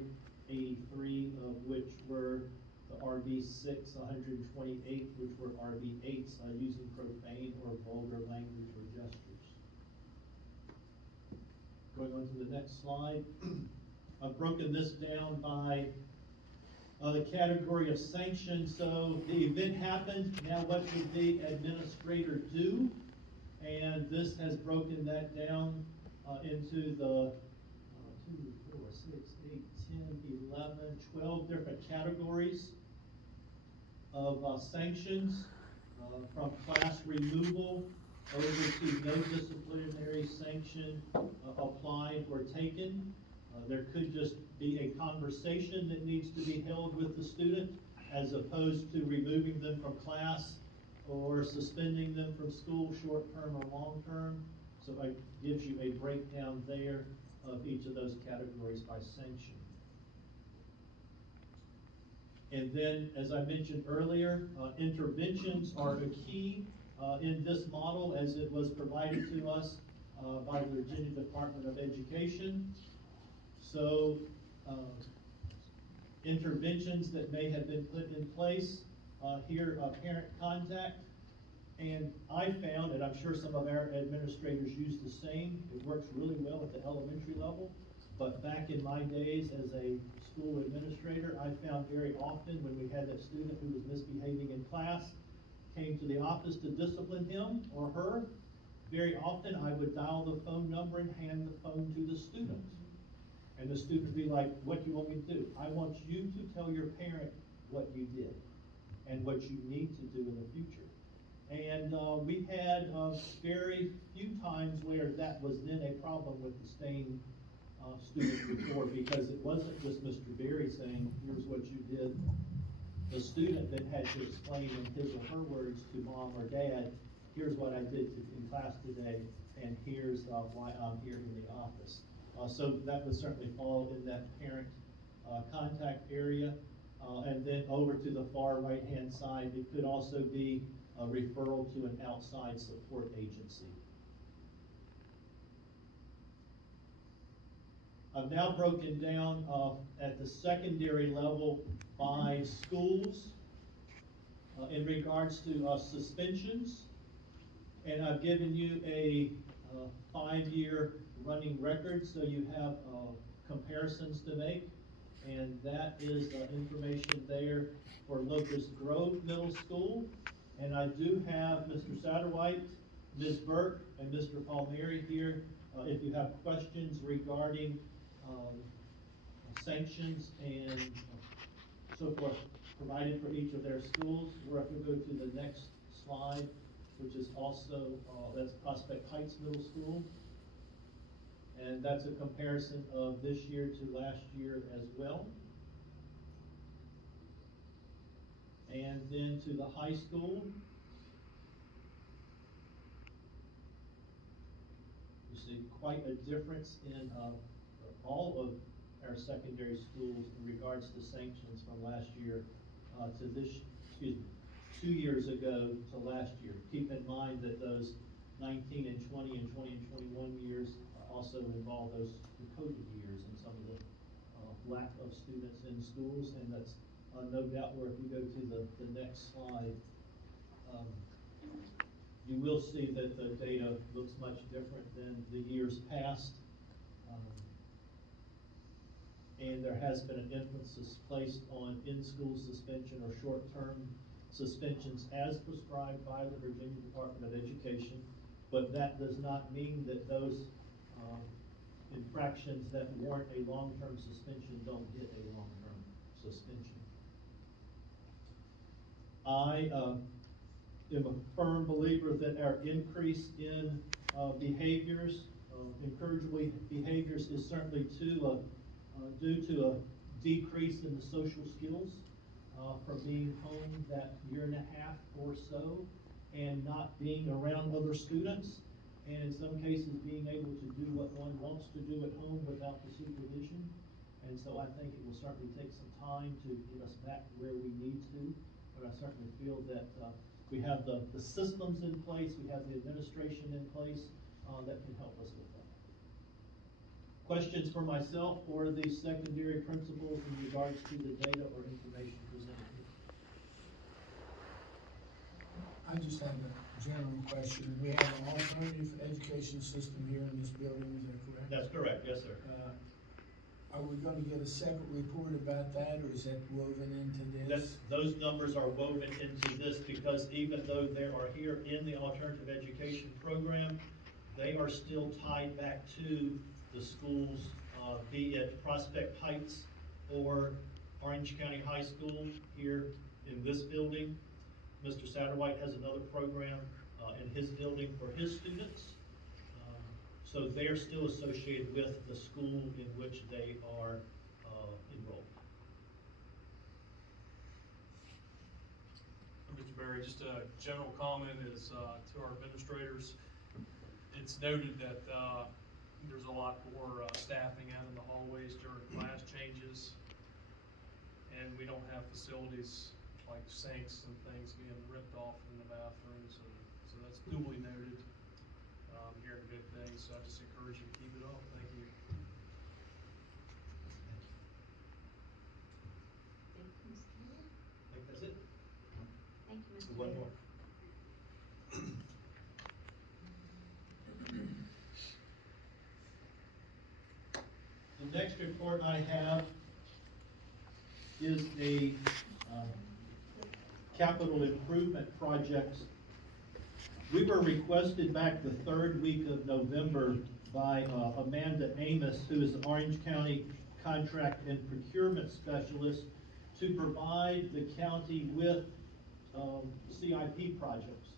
83 of which were the RB6, 128 which were RB8s, using profane or vulgar language or gestures. Going on to the next slide. I've broken this down by the category of sanctions. So the event happened, now what did the administrator do? And this has broken that down into the 2, 4, 6, 8, 10, 11, 12 different categories of sanctions, from class removal over to no disciplinary sanction applied or taken. There could just be a conversation that needs to be held with the student as opposed to removing them from class or suspending them from school short-term or long-term. So it gives you a breakdown there of each of those categories by sanction. And then, as I mentioned earlier, interventions are a key in this model as it was provided to us by the Virginia Department of Education. So, interventions that may have been put in place, here, parent contact. And I found, and I'm sure some of our administrators use the same, it works really well at the elementary level. But back in my days as a school administrator, I found very often when we had that student who was misbehaving in class, came to the office to discipline him or her, very often I would dial the phone number and hand the phone to the student. And the student would be like, what do you want me to do? I want you to tell your parent what you did and what you need to do in the future. And we had very few times where that was then a problem with the same student before, because it wasn't just Mr. Berry saying, here's what you did. The student then had to explain in his or her words to mom or dad, here's what I did in class today, and here's why I'm here in the office. So that would certainly fall in that parent contact area. And then over to the far right-hand side, it could also be a referral to an outside support agency. I've now broken down at the secondary level by schools in regards to suspensions. And I've given you a 5-year running record, so you have comparisons to make. And that is information there for Locust Grove Middle School. And I do have Mr. Satterwhite, Ms. Burke, and Mr. Palmieri here if you have questions regarding sanctions and so forth provided for each of their schools. We're going to go to the next slide, which is also, that's Prospect Heights Middle School. And that's a comparison of this year to last year as well. And then to the high school. You see quite a difference in all of our secondary schools in regards to sanctions from last year, to this, excuse me, 2 years ago to last year. Keep in mind that those 19 and 20 and 20 and 21 years also involve those, the COVID years and some of the, lack of students in schools, and that's, no doubt where if we go to the next slide, you will see that the data looks much different than the years past. And there has been an emphasis placed on in-school suspension or short-term suspensions as prescribed by the Virginia Department of Education. But that does not mean that those infractions that warrant a long-term suspension don't get a long-term suspension. I am a firm believer that our increase in behaviors, incorrigible behaviors, is certainly due to a decrease in the social skills from being home that year and a half or so and not being around other students, and in some cases being able to do what one wants to do at home without the supervision. And so I think it will certainly take some time to get us back to where we need to, but I certainly feel that we have the systems in place, we have the administration in place that can help us with that. Questions for myself or the secondary principals in regards to the data or information presented? I just have a general question. We have an alternative education system here in this building, is that correct? That's correct, yes, sir. Are we gonna get a separate report about that, or is that woven into this? Those numbers are woven into this because even though they are here in the alternative education program, they are still tied back to the schools, be it Prospect Heights or Orange County High School here in this building. Mr. Satterwhite has another program in his building for his students. So they're still associated with the school in which they are enrolled. Mr. Berry, just a general comment is to our administrators. It's noted that there's a lot more staffing out in the hallways during class changes, and we don't have facilities like sinks and things being ripped off in the bathrooms, and so that's duly noted. Hearing good things, so I just encourage you to keep it up. Thank you. Thank you, Mr. Mayor. I think that's it. Thank you, Mr. One Mayor. more. The next report I have is a capital improvement project. We were requested back the third week of November by Amanda Amos, who is an Orange County Contract and Procurement Specialist, to provide the county with CIP projects.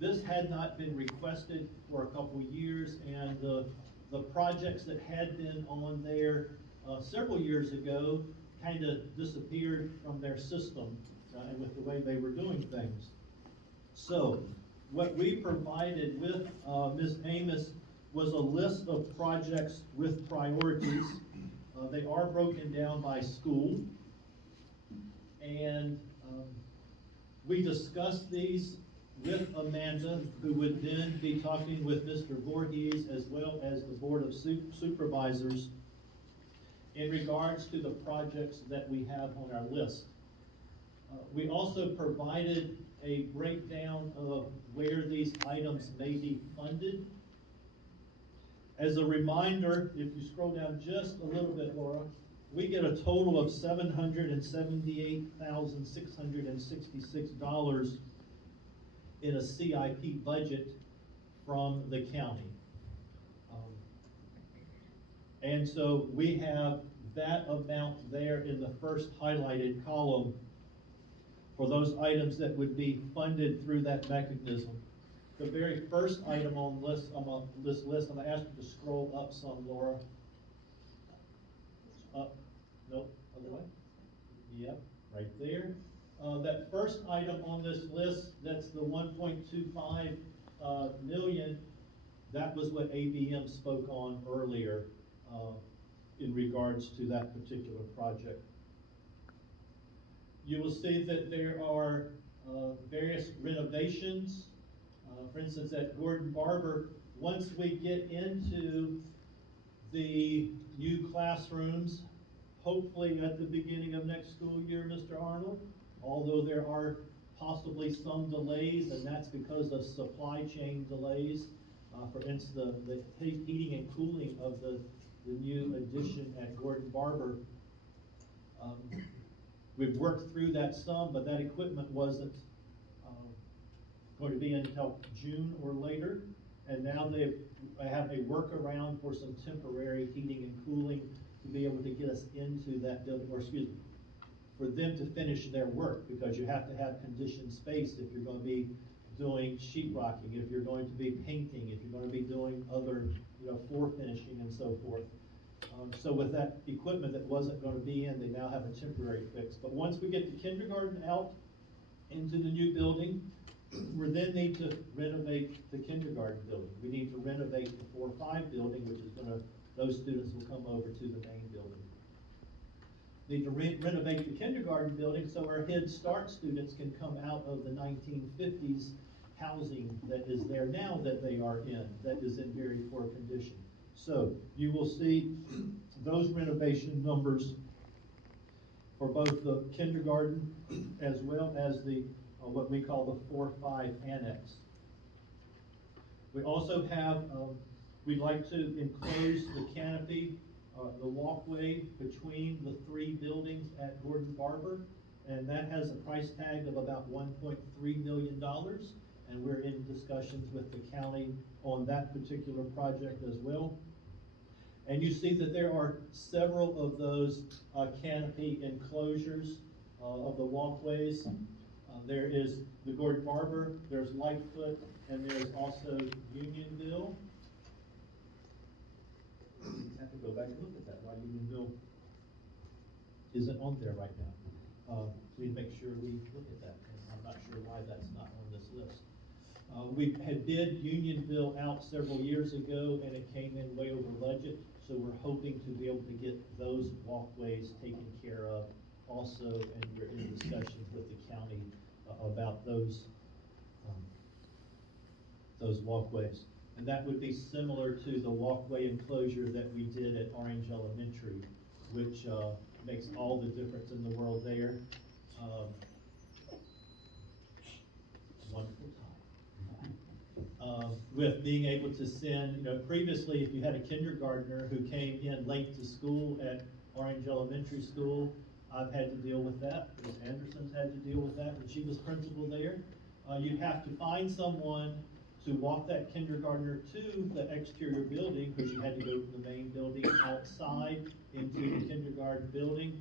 This had not been requested for a couple years, and the projects that had been on there several years ago kind of disappeared from their system and with the way they were doing things. So what we provided with Ms. Amos was a list of projects with priorities. They are broken down by school, and we discussed these with Amanda, who would then be talking with Mr. Voorhees as well as the Board of Supervisors in regards to the projects that we have on our list. We also provided a breakdown of where these items may be funded. As a reminder, if you scroll down just a little bit, Laura, we get a total of $778,666 in a CIP budget from the county. And so we have that amount there in the first highlighted column for those items that would be funded through that mechanism. The very first item on this list, I'm gonna ask you to scroll up some, Laura. Up, nope, other way. Yep, right there. That first item on this list, that's the 1.25 million, that was what ABM spoke on earlier. in regards to that particular project. You will see that there are various renovations. For instance, at Gordon Barber, once we get into the new classrooms, hopefully at the beginning of next school year, Mr. Arnold, although there are possibly some delays, and that's because of supply chain delays. For instance, the heating and cooling of the new addition at Gordon Barber. We've worked through that some, but that equipment wasn't going to be until June or later. And now they have a workaround for some temporary heating and cooling to be able to get us into that building, or excuse me, for them to finish their work, because you have to have conditioned space if you're going to be doing sheetrocking, if you're going to be painting, if you're going to be doing other, floor finishing and so forth. So with that equipment that wasn't going to be in, they now have a temporary fix. But once we get the kindergarten out into the new building, we then need to renovate the kindergarten building. We need to renovate the 4-5 building, which is those students will come over to the main building. Need to renovate the kindergarten building so our Head Start students can come out of the 1950s housing that is there now that they are in, that is in very poor condition. So you will see those renovation numbers for both the kindergarten as well as the what we call the 4-5 annex. We also have, we'd like to enclose the canopy, the walkway between the 3 buildings at Gordon Barber, and that has a price tag of about $1.3 million, and we're in discussions with the county on that particular project as well. And you see that there are several of those canopy enclosures of the walkways. There is the Gordon Barber, there's Lightfoot, and there's also Unionville. I have to go back and look at that, why Unionville isn't on there right now. We make sure we look at that, and I'm not sure why that's not on this list. We had bid Unionville out several years ago, and it came in way over budget, so we're hoping to be able to get those walkways taken care of also, and we're in discussions with the county about those walkways. And that would be similar to the walkway enclosure that we did at Orange Elementary, which makes all the difference in the world there. Wonderful time. With being able to send, previously if you had a kindergartner who came in late to school at Orange Elementary School, I've had to deal with that. Ms. Anderson's had to deal with that when she was principal there. You'd have to find someone to walk that kindergartner to the exterior building, because you had to go to the main building outside into the kindergarten building.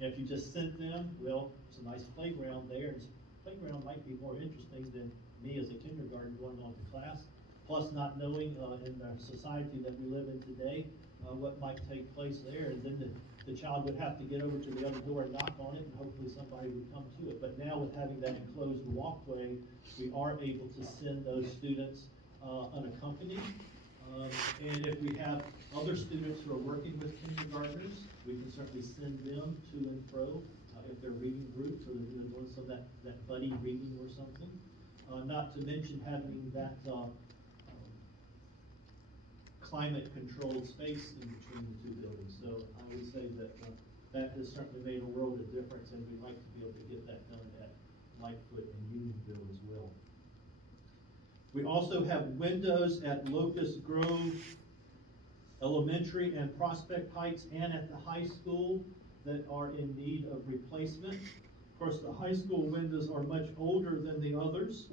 And if you just sent them, well, it's a nice playground there. And playground might be more interesting than me as a kindergarten going on to class. Plus not knowing in the society that we live in today, what might take place there. And then the child would have to get over to the other door and knock on it, and hopefully somebody would come to it. But now with having that enclosed walkway, we are able to send those students unaccompanied. And if we have other students who are working with kindergartners, we can certainly send them to and fro if they're reading groups or they're doing some of that buddy reading or something. Not to mention having that climate-controlled space in between the 2 buildings. So I would say that that has certainly made a world of difference, and we'd like to be able to get that done at Lightfoot and Unionville as well. We also have windows at Locust Grove Elementary and Prospect Heights and at the high school that are in need of replacement. Of course, the high school windows are much older than the others,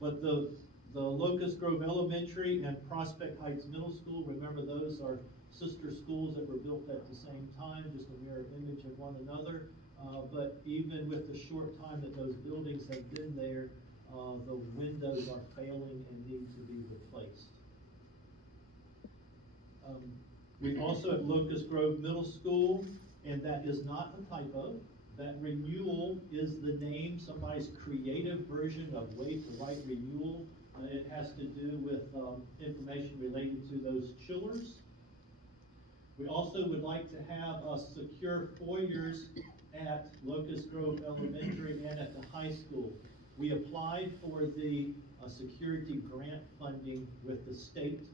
but the Locust Grove Elementary and Prospect Heights Middle School, remember those are sister schools that were built at the same time, just a mirror image of one another. But even with the short time that those buildings have been there, the windows are failing and need to be replaced. We also have Locust Grove Middle School, and that is not a typo. That renewal is the name, somebody's creative version of way to write renewal. It has to do with information related to those chillers. We also would like to have secure foyers at Locust Grove Elementary and at the high school. We applied for the security grant funding with the state.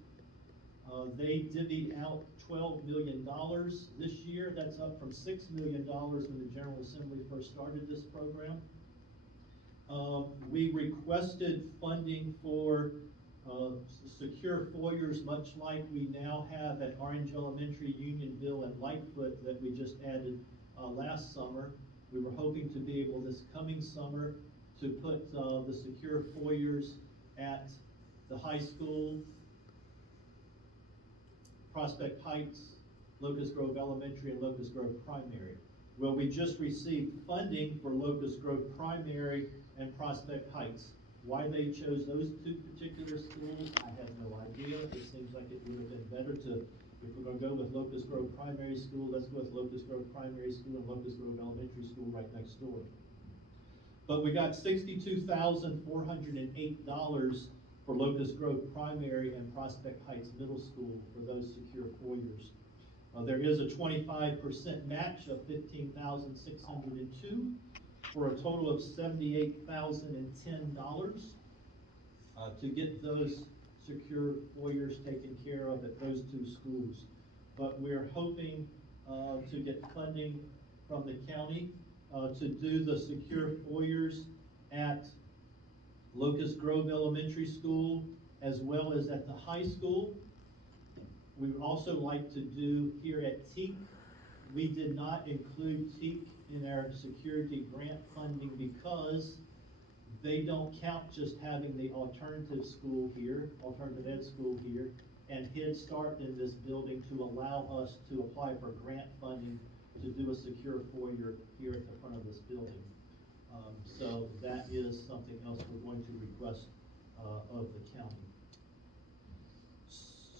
They divvied out $12 million this year. That's up from $6 million when the General Assembly first started this program. We requested funding for secure foyers, much like we now have at Orange Elementary, Unionville, and Lightfoot that we just added last summer. We were hoping to be able this coming summer to put the secure foyers at the high school, Prospect Heights, Locust Grove Elementary, and Locust Grove Primary. Well, we just received funding for Locust Grove Primary and Prospect Heights. Why they chose those two particular schools, I have no idea. It seems like it would have been better to, if we're gonna go with Locust Grove Primary School, let's go with Locust Grove Primary School and Locust Grove Elementary School right next door. But we got $62,408 for Locust Grove Primary and Prospect Heights Middle School for those secure foyers. There is a 25% match of $15,602 for a total of $78,010 to get those secure foyers taken care of at those two schools. But we're hoping to get funding from the county to do the secure foyers at Locust Grove Elementary School as well as at the high school. We would also like to do here at Teak. We did not include Teak in our security grant funding because they don't count just having the alternative school here, alternative ed school here, and Head Start in this building to allow us to apply for grant funding to do a secure foyer here at the front of this building. So that is something else we're going to request of the county.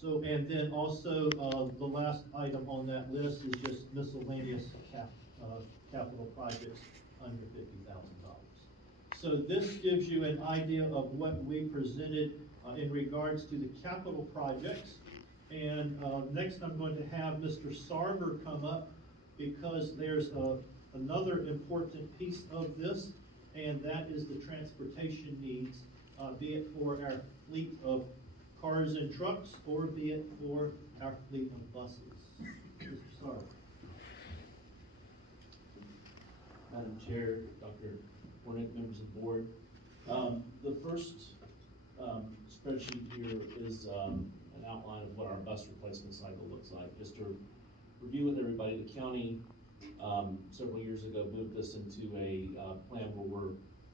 So, and then also, the last item on that list is just miscellaneous capital projects under $50,000. So this gives you an idea of what we presented in regards to the capital projects. And next I'm going to have Mr. Sarver come up because there's another important piece of this, and that is the transportation needs, be it for our fleet of cars and trucks, or be it for our fleet of buses. Mr. Sarver. Madam Chair, Dr. Warnick, members of the board. The first spreadsheet here is an outline of what our bus replacement cycle looks like. Just to review with everybody, the county several years ago moved us into a plan where we're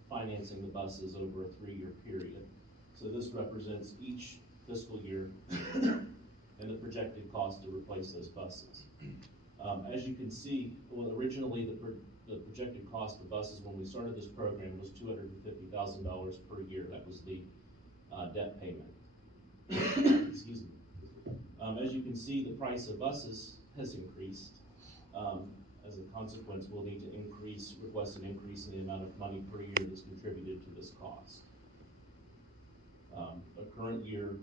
financing the buses over a 3-year period. So this represents each fiscal year and the projected cost to replace those buses. As you can see, well, originally the projected cost of buses when we started this program was $250,000 per year. That was the debt payment. Excuse me. As you can see, the price of buses has increased. As a consequence, we'll need to request an increase in the amount of money per year that's contributed to this cost. A current year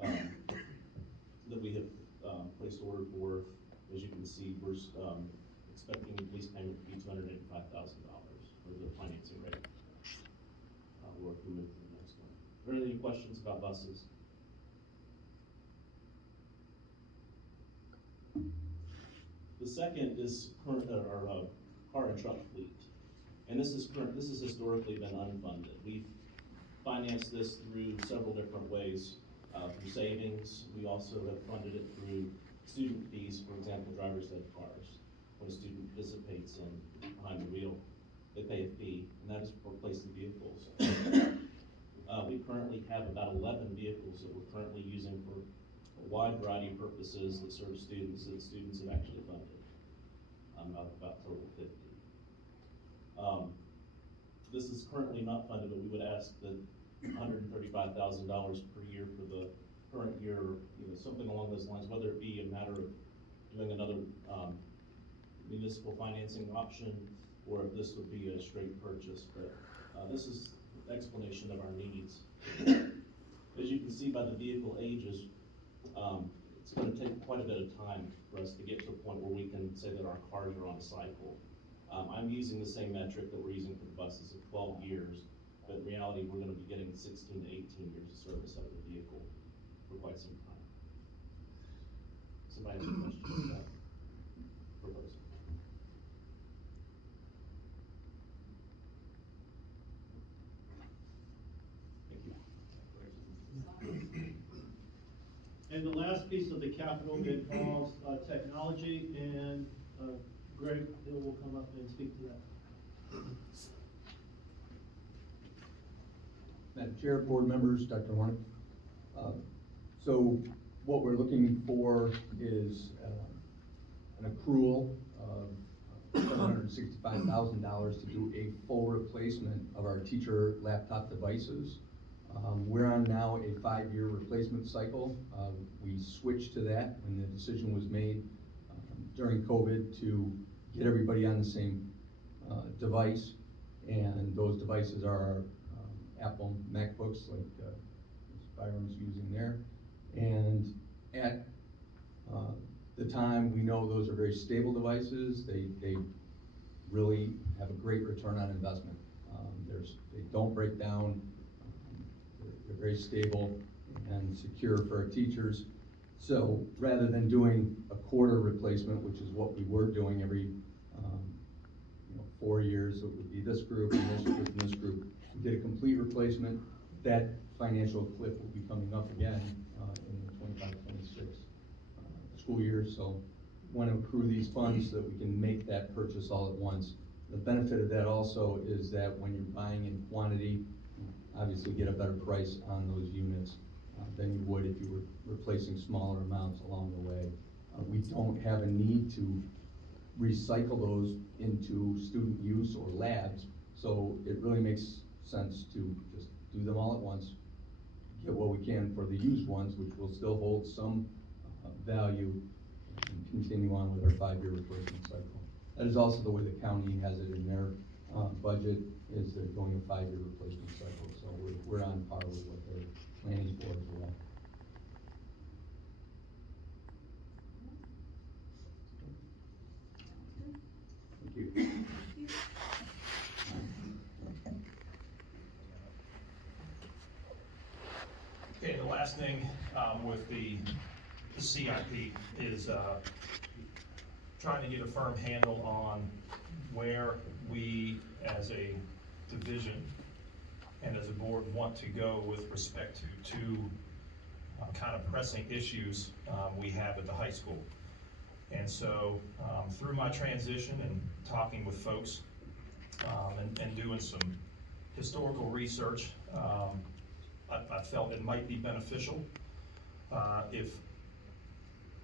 that we have placed order for, as you can see, we're expecting the lease payment to be $285,000 for the financing rate. We'll move to the next one. Are there any questions about buses? The second is our car and truck fleet. And this has historically been unfunded. We've financed this through several different ways, through savings. We also have funded it through student fees, for example, driver's ed cars. When a student participates behind the wheel, they pay a fee, and that is for replacing vehicles. We currently have about 11 vehicles that we're currently using for a wide variety of purposes that serve students that students have actually funded. About total 50. This is currently not funded, but we would ask that $135,000 per year for the current year, something along those lines, whether it be a matter of doing another municipal financing option, or if this would be a straight purchase. But this is an explanation of our needs. As you can see by the vehicle ages, it's gonna take quite a bit of time for us to get to a point where we can say that our cars are on a cycle. I'm using the same metric that we're using for the buses of 12 years, but in reality, we're gonna be getting 16 to 18 years of service out of the vehicle for quite some time. Somebody has a question about that proposal? Thank you. And the last piece of the capital involves, technology, and, Greg Hill will come up and speak to that. Madam Chair, board members, Dr. Warnick. So what we're looking for is an accrual of $765,000 to do a full replacement of our teacher laptop devices. We're on now a 5-year replacement cycle. We switched to that when the decision was made during COVID to get everybody on the same device. And those devices are our Apple MacBooks, like Ms. Byram's using there. And at the time, we know those are very stable devices. They really have a great return on investment. They don't break down. They're very stable and secure for our teachers. So rather than doing a quarter replacement, which is what we were doing every 4 years, it would be this group and this group and this group. We did a complete replacement. That financial cliff will be coming up again in the 25-26 school year. So want to accrue these funds so that we can make that purchase all at once. The benefit of that also is that when you're buying in quantity, you obviously get a better price on those units than you would if you were replacing smaller amounts along the way. We don't have a need to recycle those into student use or labs, so it really makes sense to just do them all at once, get what we can for the used ones, which will still hold some value, and continue on with our 5-year replacement cycle. That is also the way the county has it in their budget, is they're going a 5-year replacement cycle, so we're on par with what they're planning for as well. Thank you. Okay, the last thing, with the CIP is, trying to get a firm handle on where we as a division and as a board want to go with respect to two kind of pressing issues we have at the high school. And so through my transition and talking with folks and doing some historical research, I felt it might be beneficial if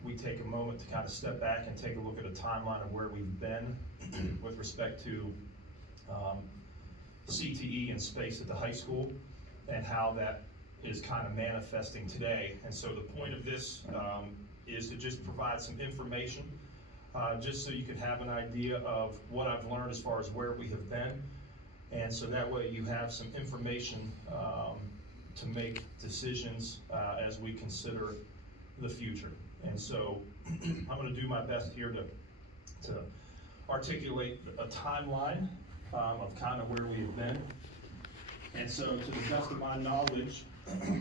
we take a moment to kind of step back and take a look at a timeline of where we've been with respect to CTE and space at the high school and how that is kind of manifesting today. And so the point of this is to just provide some information, just so you can have an idea of what I've learned as far as where we have been. And so that way you have some information to make decisions as we consider the future. And so I'm going to do my best here to articulate a timeline of kind of where we've been. And so to the best of my knowledge,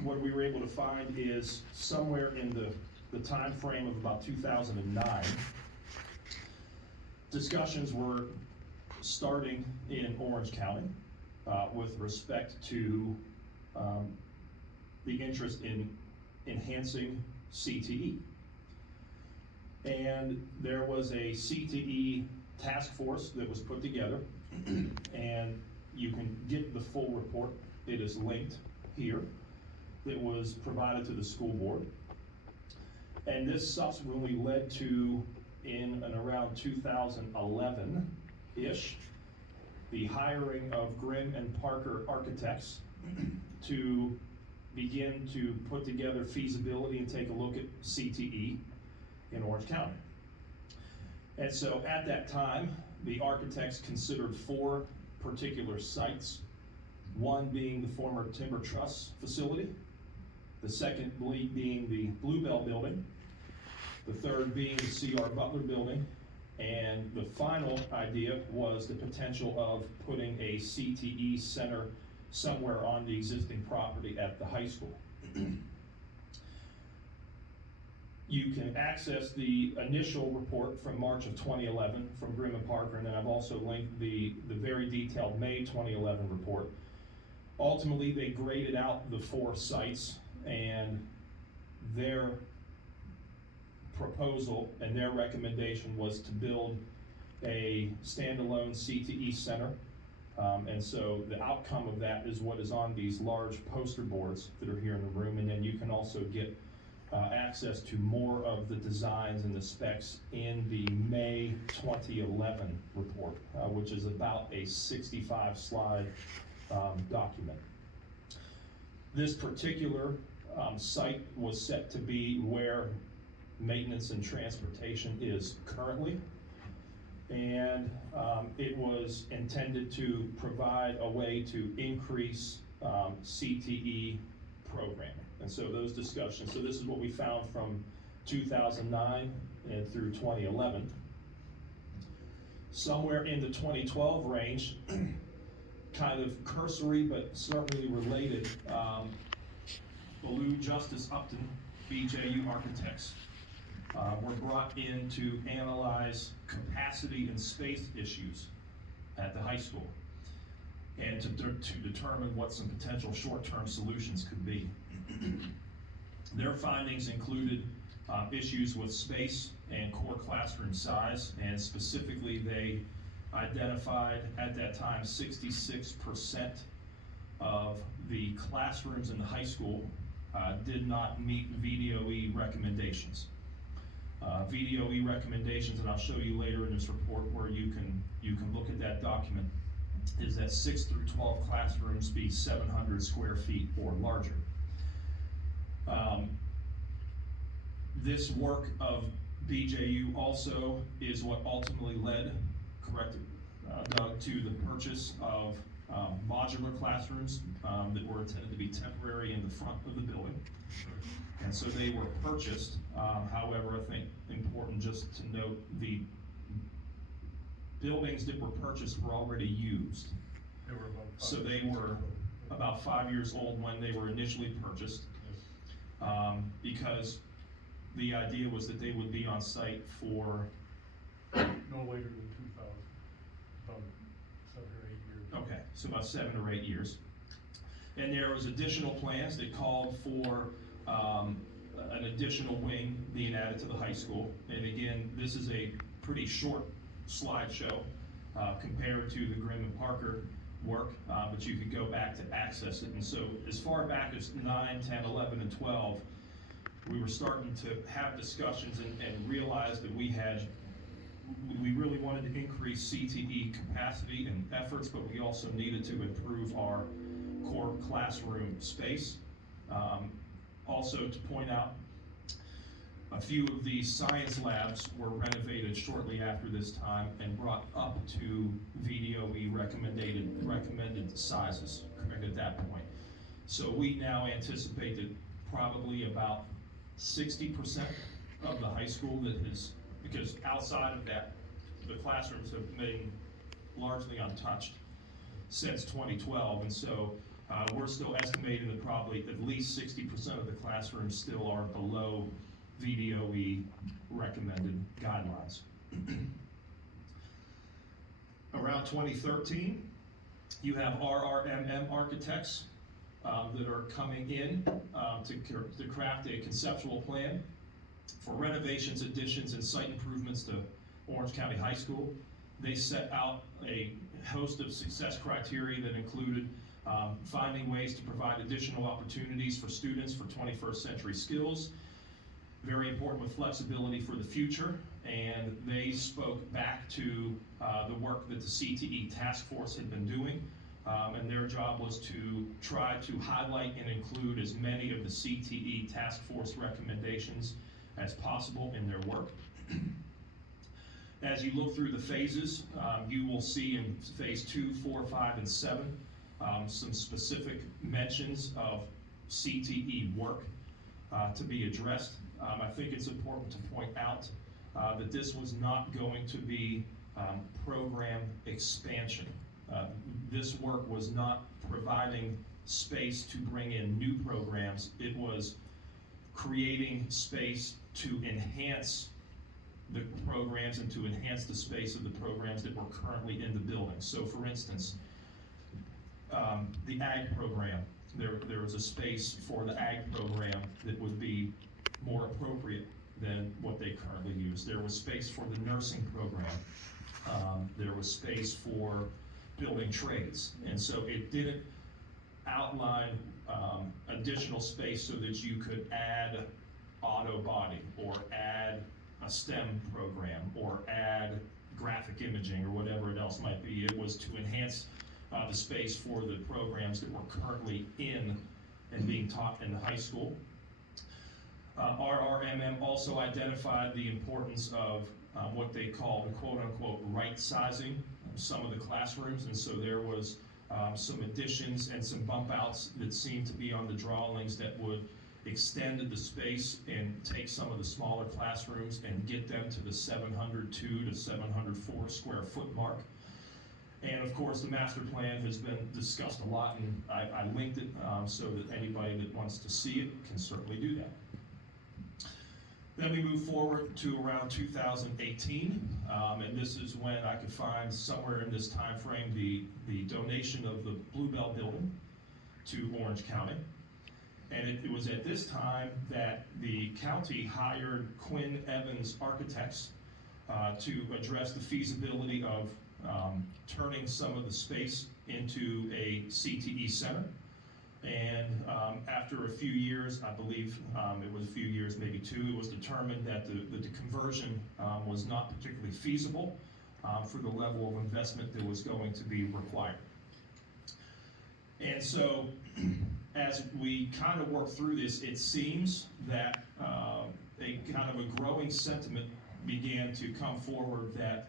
what we were able to find is somewhere in the time frame of about 2009, discussions were starting in Orange County with respect to the interest in enhancing CTE. And there was a CTE task force that was put together, and you can get the full report. It is linked here. It was provided to the school board. And this subsequently led to, in and around 2011-ish, the hiring of Grimm and Parker architects to begin to put together feasibility and take a look at CTE in Orange County. And so at that time, the architects considered 4 particular sites, one being the former Timber Truss facility, the second being the Bluebell building, the third being the C.R. Butler Building, and the final idea was the potential of putting a CTE center somewhere on the existing property at the high school. You can access the initial report from March of 2011 from Grimm and Parker, and then I've also linked the very detailed May 2011 report. Ultimately, they graded out the 4 sites, and their proposal and their recommendation was to build a standalone CTE center. And so the outcome of that is what is on these large poster boards that are here in the room, and then you can also get access to more of the designs and the specs in the May 2011 report, which is about a 65 slide document. This particular site was set to be where maintenance and transportation is currently, and it was intended to provide a way to increase CTE programming. And so those discussions, so this is what we found from 2009 and through 2011. Somewhere in the 2012 range, kind of cursory but certainly related, Ballou Justice Upton, BJU architects, were brought in to analyze capacity and space issues at the high school, and to determine what some potential short-term solutions could be. Their findings included issues with space and core classroom size, and specifically they identified at that time 66% of the classrooms in the high school did not meet VDOE recommendations. VDOE recommendations, and I'll show you later in this report where you can look at that document, is that 6 through 12 classrooms be 700 square feet or larger. This work of BJU also is what ultimately led, correct, Doug, to the purchase of modular classrooms that were intended to be temporary in the front of the building. And so they were purchased. However, I think important just to note, the buildings that were purchased were already used. They were about 5 So they years were old. about 5 years old when they were initially purchased, because the idea was that they would be on site for No later than 2000, about 7 or 8 years. Okay, so about 7 or 8 years. And there was additional plans that called for an additional wing being added to the high school. And again, this is a pretty short slideshow compared to the Grimm and Parker work, but you could go back to access it. And so as far back as 9, 10, 11, and 12, we were starting to have discussions and realize that we really wanted to increase CTE capacity and efforts, but we also needed to improve our core classroom space. Also to point out, a few of the science labs were renovated shortly after this time and brought up to VDOE recommended sizes at that point. So we now anticipate that probably about 60% of the high school that is, because outside of that, the classrooms have been largely untouched since 2012, and so we're still estimating that probably at least 60% of the classrooms still are below VDOE recommended guidelines. Around 2013, you have RRMM architects that are coming in to craft a conceptual plan for renovations, additions, and site improvements to Orange County High School. They set out a host of success criteria that included finding ways to provide additional opportunities for students for 21st century skills, very important with flexibility for the future, and they spoke back to the work that the CTE task force had been doing, and their job was to try to highlight and include as many of the CTE task force recommendations as possible in their work. As you look through the phases, you will see in phase 2, 4, 5, and 7 some specific mentions of CTE work to be addressed. I think it's important to point out that this was not going to be program expansion. This work was not providing space to bring in new programs. It was creating space to enhance the programs and to enhance the space of the programs that were currently in the building. So for instance, the ag program, there was a space for the ag program that would be more appropriate than what they currently use. There was space for the nursing program. There was space for building trades. And so it didn't outline additional space so that you could add auto body or add a STEM program or add graphic imaging or whatever it else might be. It was to enhance the space for the programs that were currently in and being taught in the high school. RRMM also identified the importance of what they call the quote-unquote right sizing of some of the classrooms, and so there was some additions and some bump outs that seemed to be on the drawings that would extend the space and take some of the smaller classrooms and get them to the 702 to 704 square foot mark. And of course, the master plan has been discussed a lot, and I linked it so that anybody that wants to see it can certainly do that. Then we move forward to around 2018, and this is when I could find somewhere in this time frame the donation of the Bluebell building to Orange County. And it was at this time that the county hired Quinn Evans Architects to address the feasibility of turning some of the space into a CTE center. And after a few years, I believe it was a few years, maybe two, it was determined that the conversion was not particularly feasible for the level of investment that was going to be required. And so as we kind of work through this, it seems that a kind of a growing sentiment began to come forward that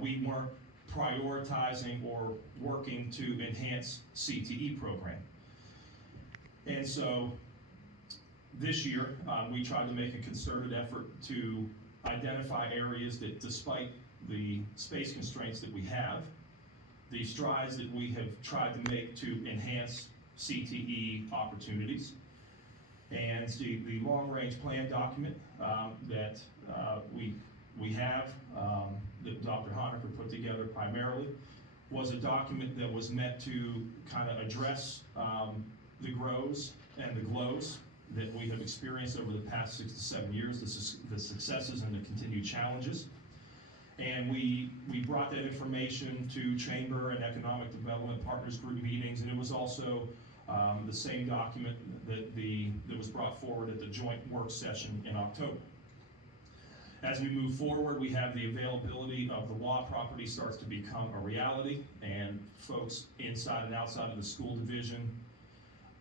we weren't prioritizing or working to enhance CTE program. And so this year, we tried to make a concerted effort to identify areas that, despite the space constraints that we have, the strides that we have tried to make to enhance CTE opportunities. And the long-range plan document that we have, that Dr. Honaker put together primarily, was a document that was meant to kind of address the grows and the glows that we have experienced over the past 6 to 7 years, the successes and the continued challenges. And we brought that information to Chamber and Economic Development Partners Group meetings, and it was also the same document that was brought forward at the joint work session in October. As we move forward, we have the availability of the law property starts to become a reality, and folks inside and outside of the school division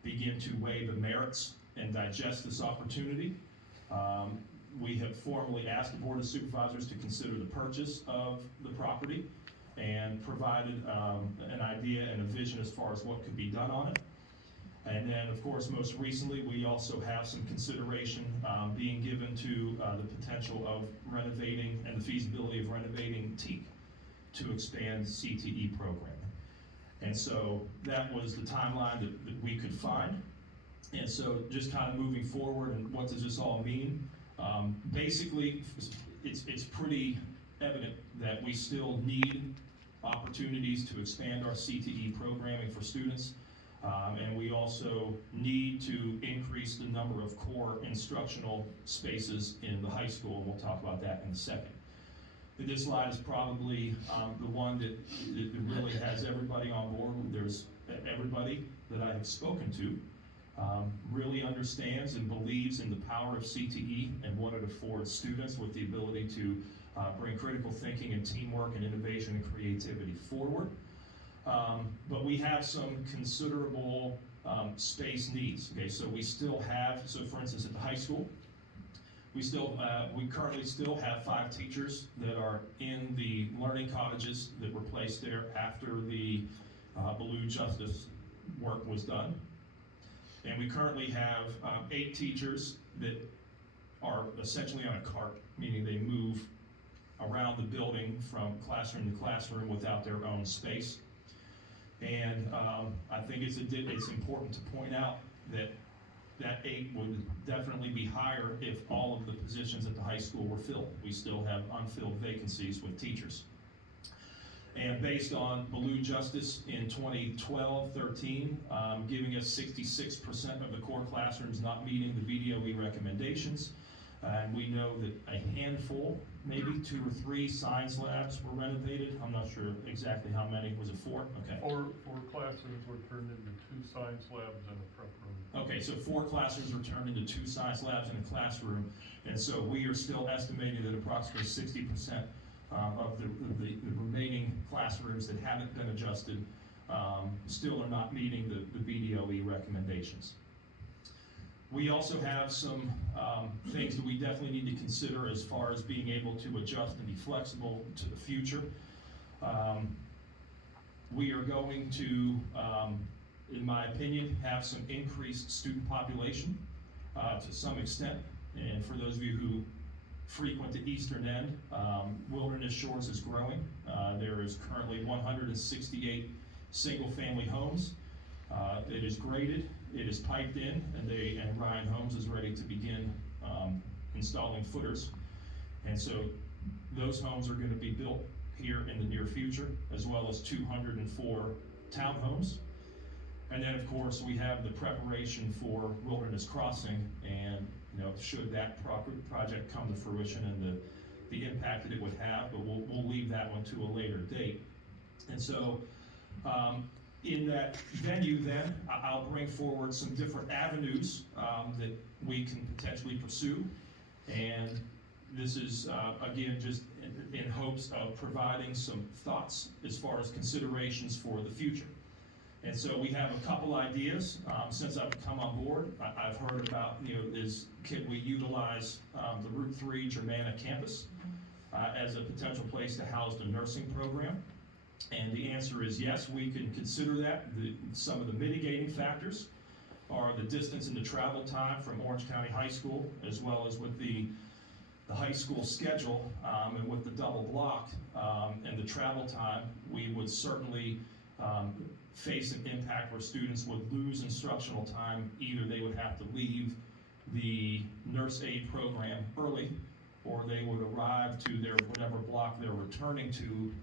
begin to weigh the merits and digest this opportunity. We have formally asked the Board of Supervisors to consider the purchase of the property and provided an idea and a vision as far as what could be done on it. And then, of course, most recently, we also have some consideration being given to the potential of renovating and the feasibility of renovating TEAC to expand CTE programming. And so that was the timeline that we could find. And so just kind of moving forward, and what does this all mean? Basically, it's pretty evident that we still need opportunities to expand our CTE programming for students. And we also need to increase the number of core instructional spaces in the high school, and we'll talk about that in a second. But this slide is probably the one that really has everybody on board. There's everybody that I have spoken to really understands and believes in the power of CTE and what it affords students with the ability to bring critical thinking and teamwork and innovation and creativity forward. But we have some considerable space needs. Okay, so we still have, so for instance at the high school, we currently still have 5 teachers that are in the learning cottages that were placed there after the Ballou Justice work was done. And we currently have 8 teachers that are essentially on a cart, meaning they move around the building from classroom to classroom without their own space. And I think it's important to point out that that 8 would definitely be higher if all of the positions at the high school were filled. We still have unfilled vacancies with teachers. And based on Baloo Justice in 2012-13, giving us 66% of the core classrooms not meeting the VDOE recommendations. And we know that a handful, maybe 2 or 3 science labs were renovated. I'm not sure exactly how many. Was it 4? Okay. Four classrooms were turned into 2 science labs and a prep room. Okay, so 4 classrooms were turned into 2 science labs and a classroom. And so we are still estimating that approximately 60% of the remaining classrooms that haven't been adjusted still are not meeting the VDOE recommendations. We also have some things that we definitely need to consider as far as being able to adjust and be flexible to the future. We are going to, in my opinion, have some increased student population to some extent. And for those of you who frequent the eastern end, Wilderness Shores is growing. There is currently 168 single-family homes. It is graded, it is piped in, and Ryan Homes is ready to begin installing footers. And so those homes are going to be built here in the near future, as well as 204 townhomes. And then, of course, we have the preparation for Wilderness Crossing, and should that project come to fruition and the impact that it would have, but we'll leave that one to a later date. And so, in that venue then, I'll bring forward some different avenues that we can potentially pursue. And this is, again, just in hopes of providing some thoughts as far as considerations for the future. And so we have a couple ideas. Since I've come on board, I've heard about, can we utilize the Route 3 Germanna campus as a potential place to house the nursing program? And the answer is yes, we can consider that. Some of the mitigating factors are the distance and the travel time from Orange County High School, as well as with the high school schedule and with the double block and the travel time, we would certainly face an impact where students would lose instructional time. Either they would have to leave the nurse aid program early, or they would arrive to their whatever block they're returning to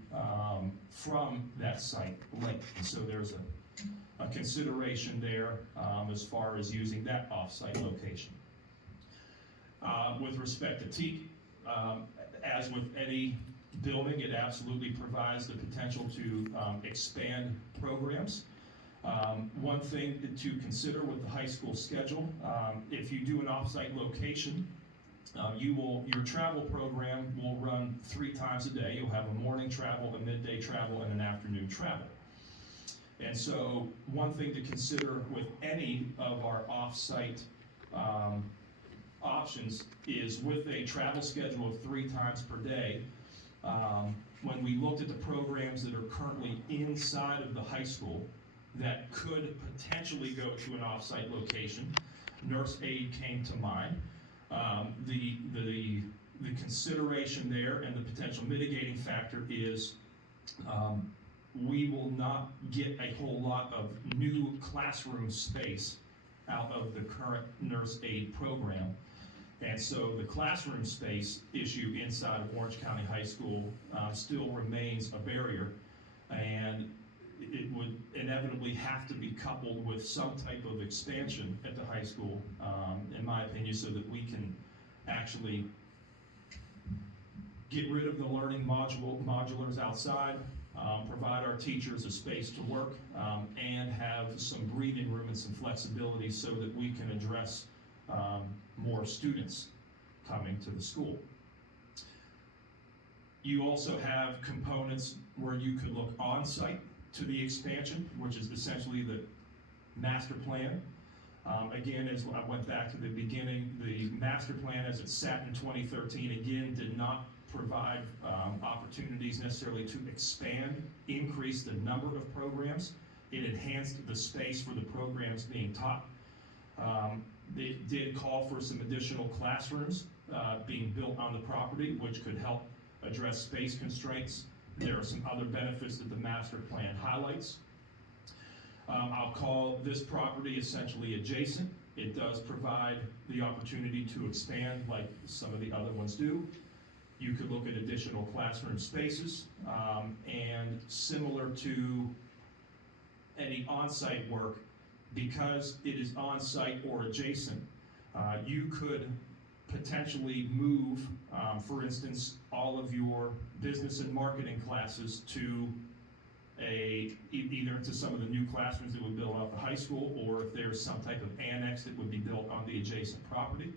from that site late. And so there's a consideration there as far as using that off-site location. With respect to TEAC, as with any building, it absolutely provides the potential to expand programs. One thing to consider with the high school schedule, if you do an off-site location, your travel program will run 3 times a day. You'll have a morning travel, a midday travel, and an afternoon travel. And so one thing to consider with any of our off-site options is with a travel schedule of 3 times per day, when we looked at the programs that are currently inside of the high school that could potentially go to an off-site location, nurse aid came to mind. The consideration there and the potential mitigating factor is we will not get a whole lot of new classroom space out of the current nurse aid program. And so the classroom space issue inside of Orange County High School still remains a barrier, and it would inevitably have to be coupled with some type of expansion at the high school, in my opinion, so that we can actually get rid of the learning modulars outside, provide our teachers a space to work, and have some breathing room and some flexibility so that we can address more students coming to the school. You also have components where you could look on-site to the expansion, which is essentially the master plan. Again, as I went back to the beginning, the master plan as it sat in 2013, again, did not provide opportunities necessarily to expand, increase the number of programs. It enhanced the space for the programs being taught. They did call for some additional classrooms being built on the property, which could help address space constraints. There are some other benefits that the master plan highlights. I'll call this property essentially adjacent. It does provide the opportunity to expand like some of the other ones do. You could look at additional classroom spaces, and similar to any on-site work, because it is on-site or adjacent, you could potentially move, for instance, all of your business and marketing classes to either into some of the new classrooms that would build out the high school, or if there's some type of annex that would be built on the adjacent property.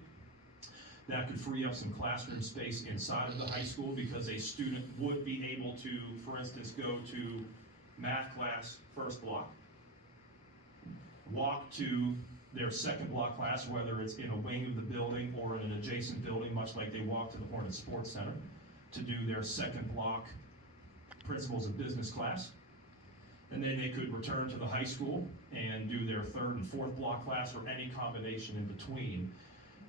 That could free up some classroom space inside of the high school, because a student would be able to, for instance, go to math class first block, walk to their second block class, whether it's in a wing of the building or in an adjacent building, much like they walk to the Hornet Sports Center, to do their second block principles of business class. And then they could return to the high school and do their third and fourth block class, or any combination in between.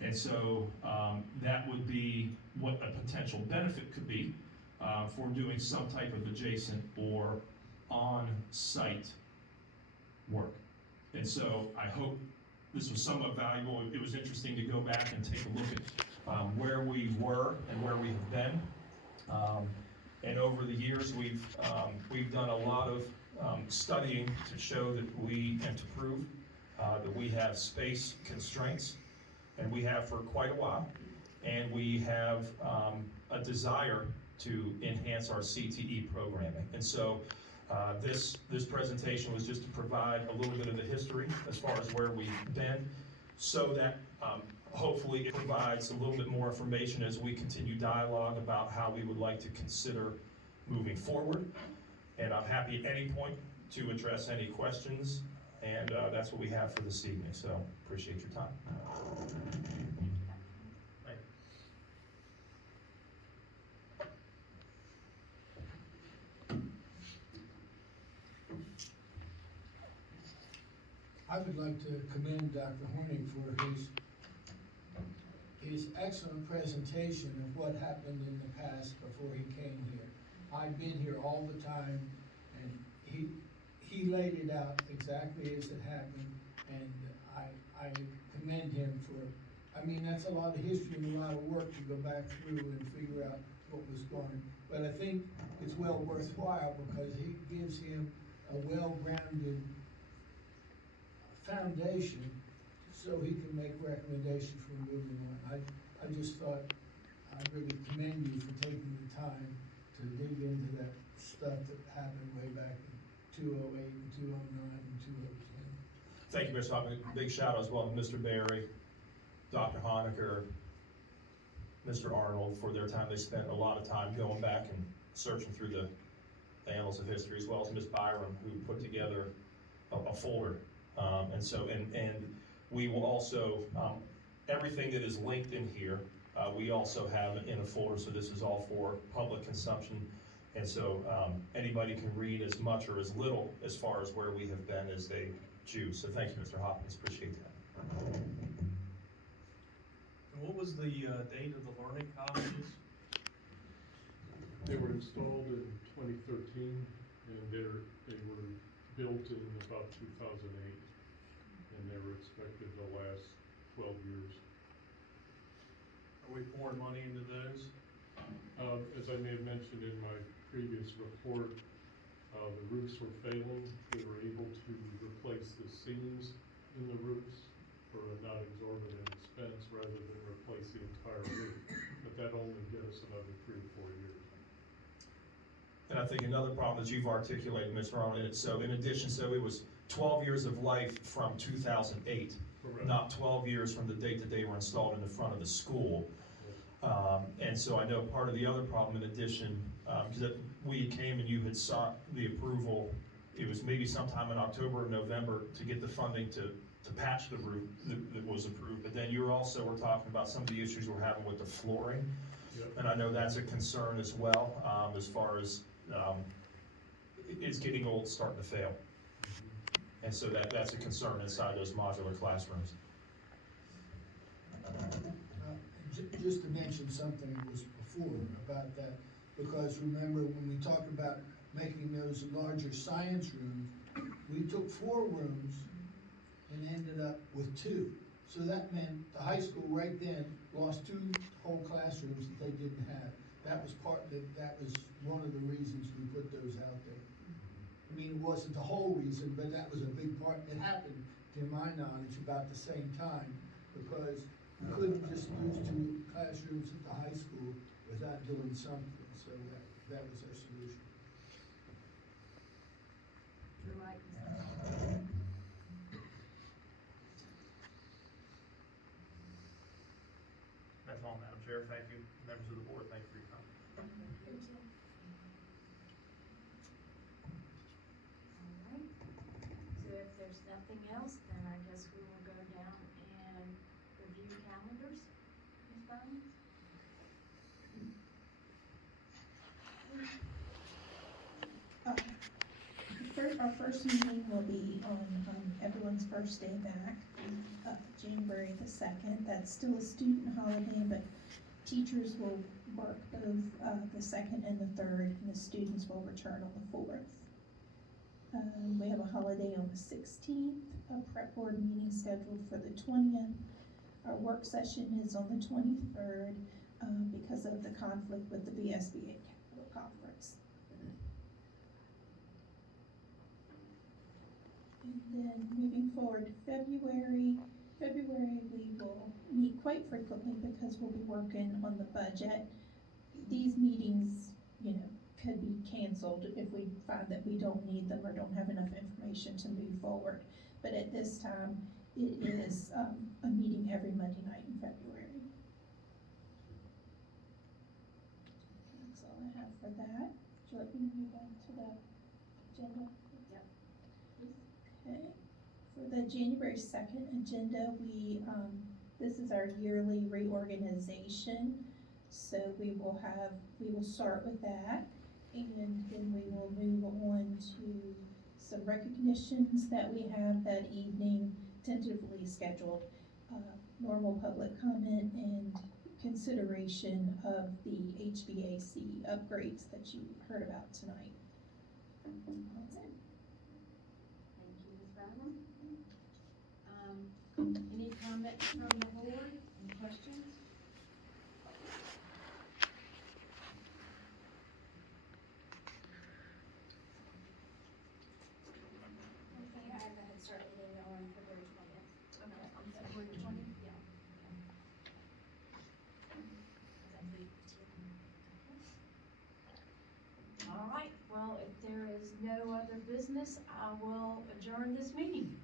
And so that would be what a potential benefit could be for doing some type of adjacent or on-site work. And so I hope this was somewhat valuable. It was interesting to go back and take a look at where we were and where we have been. And over the years, we've done a lot of studying to show that and to prove that we have space constraints, and we have for quite a while. And we have a desire to enhance our CTE programming. And so this presentation was just to provide a little bit of the history as far as where we've been, so that hopefully it provides a little bit more information as we continue dialogue about how we would like to consider moving forward. And I'm happy at any point to address any questions, and that's what we have for this evening, so appreciate your time. I would like to commend Dr. Horning for his excellent presentation of what happened in the past before he came here. I've been here all the time, and he laid it out exactly as it happened, and I commend him for, I mean, that's a lot of history and a lot of work to go back through and figure out what was going. But I think it's well worthwhile, because he gives him a well-grounded foundation so he can make recommendations for moving on. I just thought I really commend you for taking the time to dig into that stuff that happened way back in 2008 and 2009 and 2010. Thank you, Mr. Hoffman. Big shout out as well to Mr. Barry, Dr. Honecker, Mr. Arnold, for their time. They spent a lot of time going back and searching through the annals of history, as well as Ms. Byram, who put together a folder. And we will also, everything that is linked in here, we also have in a folder, so this is all for public consumption. And so anybody can read as much or as little as far as where we have been as they choose. So thank you, Mr. Hopkins, appreciate that. And what was the date of the learning cottages? They were installed in 2013, and they were built in about 2008, and they were expected to last 12 years. Are we pouring money into those? As I may have mentioned in my previous report, the roofs were failing. We were able to replace the seams in the roofs for a non-exorbitant expense rather than replace the entire roof. But that only get us another 3 or 4 years. And I think another problem that you've articulated, Mr. Arnold, so in addition, so it was 12 years of life from 2008, Correct. not 12 years from the date that they were installed in the front of the school. And so I know part of the other problem in addition, because we came and you had sought the approval, it was maybe sometime in October or November to get the funding to patch the roof that was approved. But then we're talking about some of the issues we're having with the flooring. Yep. And I know that's a concern as well, as far as it's getting old, starting to fail. And so that's a concern inside those modular classrooms. Just to mention something that was before about that, because remember when we talked about making those larger science rooms, we took 4 rooms and ended up with 2. So that meant the high school right then lost 2 whole classrooms that they didn't have. That was that was one of the reasons we put those out there. I mean, it wasn't the whole reason, but that was a big part. It happened, to my knowledge, about the same time, because we couldn't just use 2 classrooms at the high school without doing something, so that was our solution. You're right. That's all, Madam Chair. Thank you. Members of the board, thank you for your time. All right. So if there's nothing else, then I guess we will go down and review calendars. Ms. Burns? Our first meeting will be on, everyone's first day back, January the 2nd. That's still a student holiday, but teachers will work both, the 2nd and the 3rd, and the students will return on the 4th. We have a holiday on the 16th, a prep board meeting scheduled for the 20th. Our work session is on the 23rd, because of the conflict with the VSBA Capital Conference. And then moving forward to February we will meet quite frequently because we'll be working on the budget. These meetings, could be canceled if we find that we don't need them or don't have enough information to move forward. But at this time, it is a meeting every Monday night in February. That's all I have for that. Would you like me to move on to the agenda? Yep. Okay. For the January 2nd agenda, this is our yearly reorganization. So we will start with that, and then we will move on to some recognitions that we have that evening, tentatively scheduled, normal public comment and consideration of the HVAC upgrades that you heard about tonight. That's it. Thank you, Ms. Bynum. Any comments from the board? Any questions? I have a head start meeting on February 20th. Okay, on February 20th? Yeah. All right, well, if there is no other business, I will adjourn this meeting.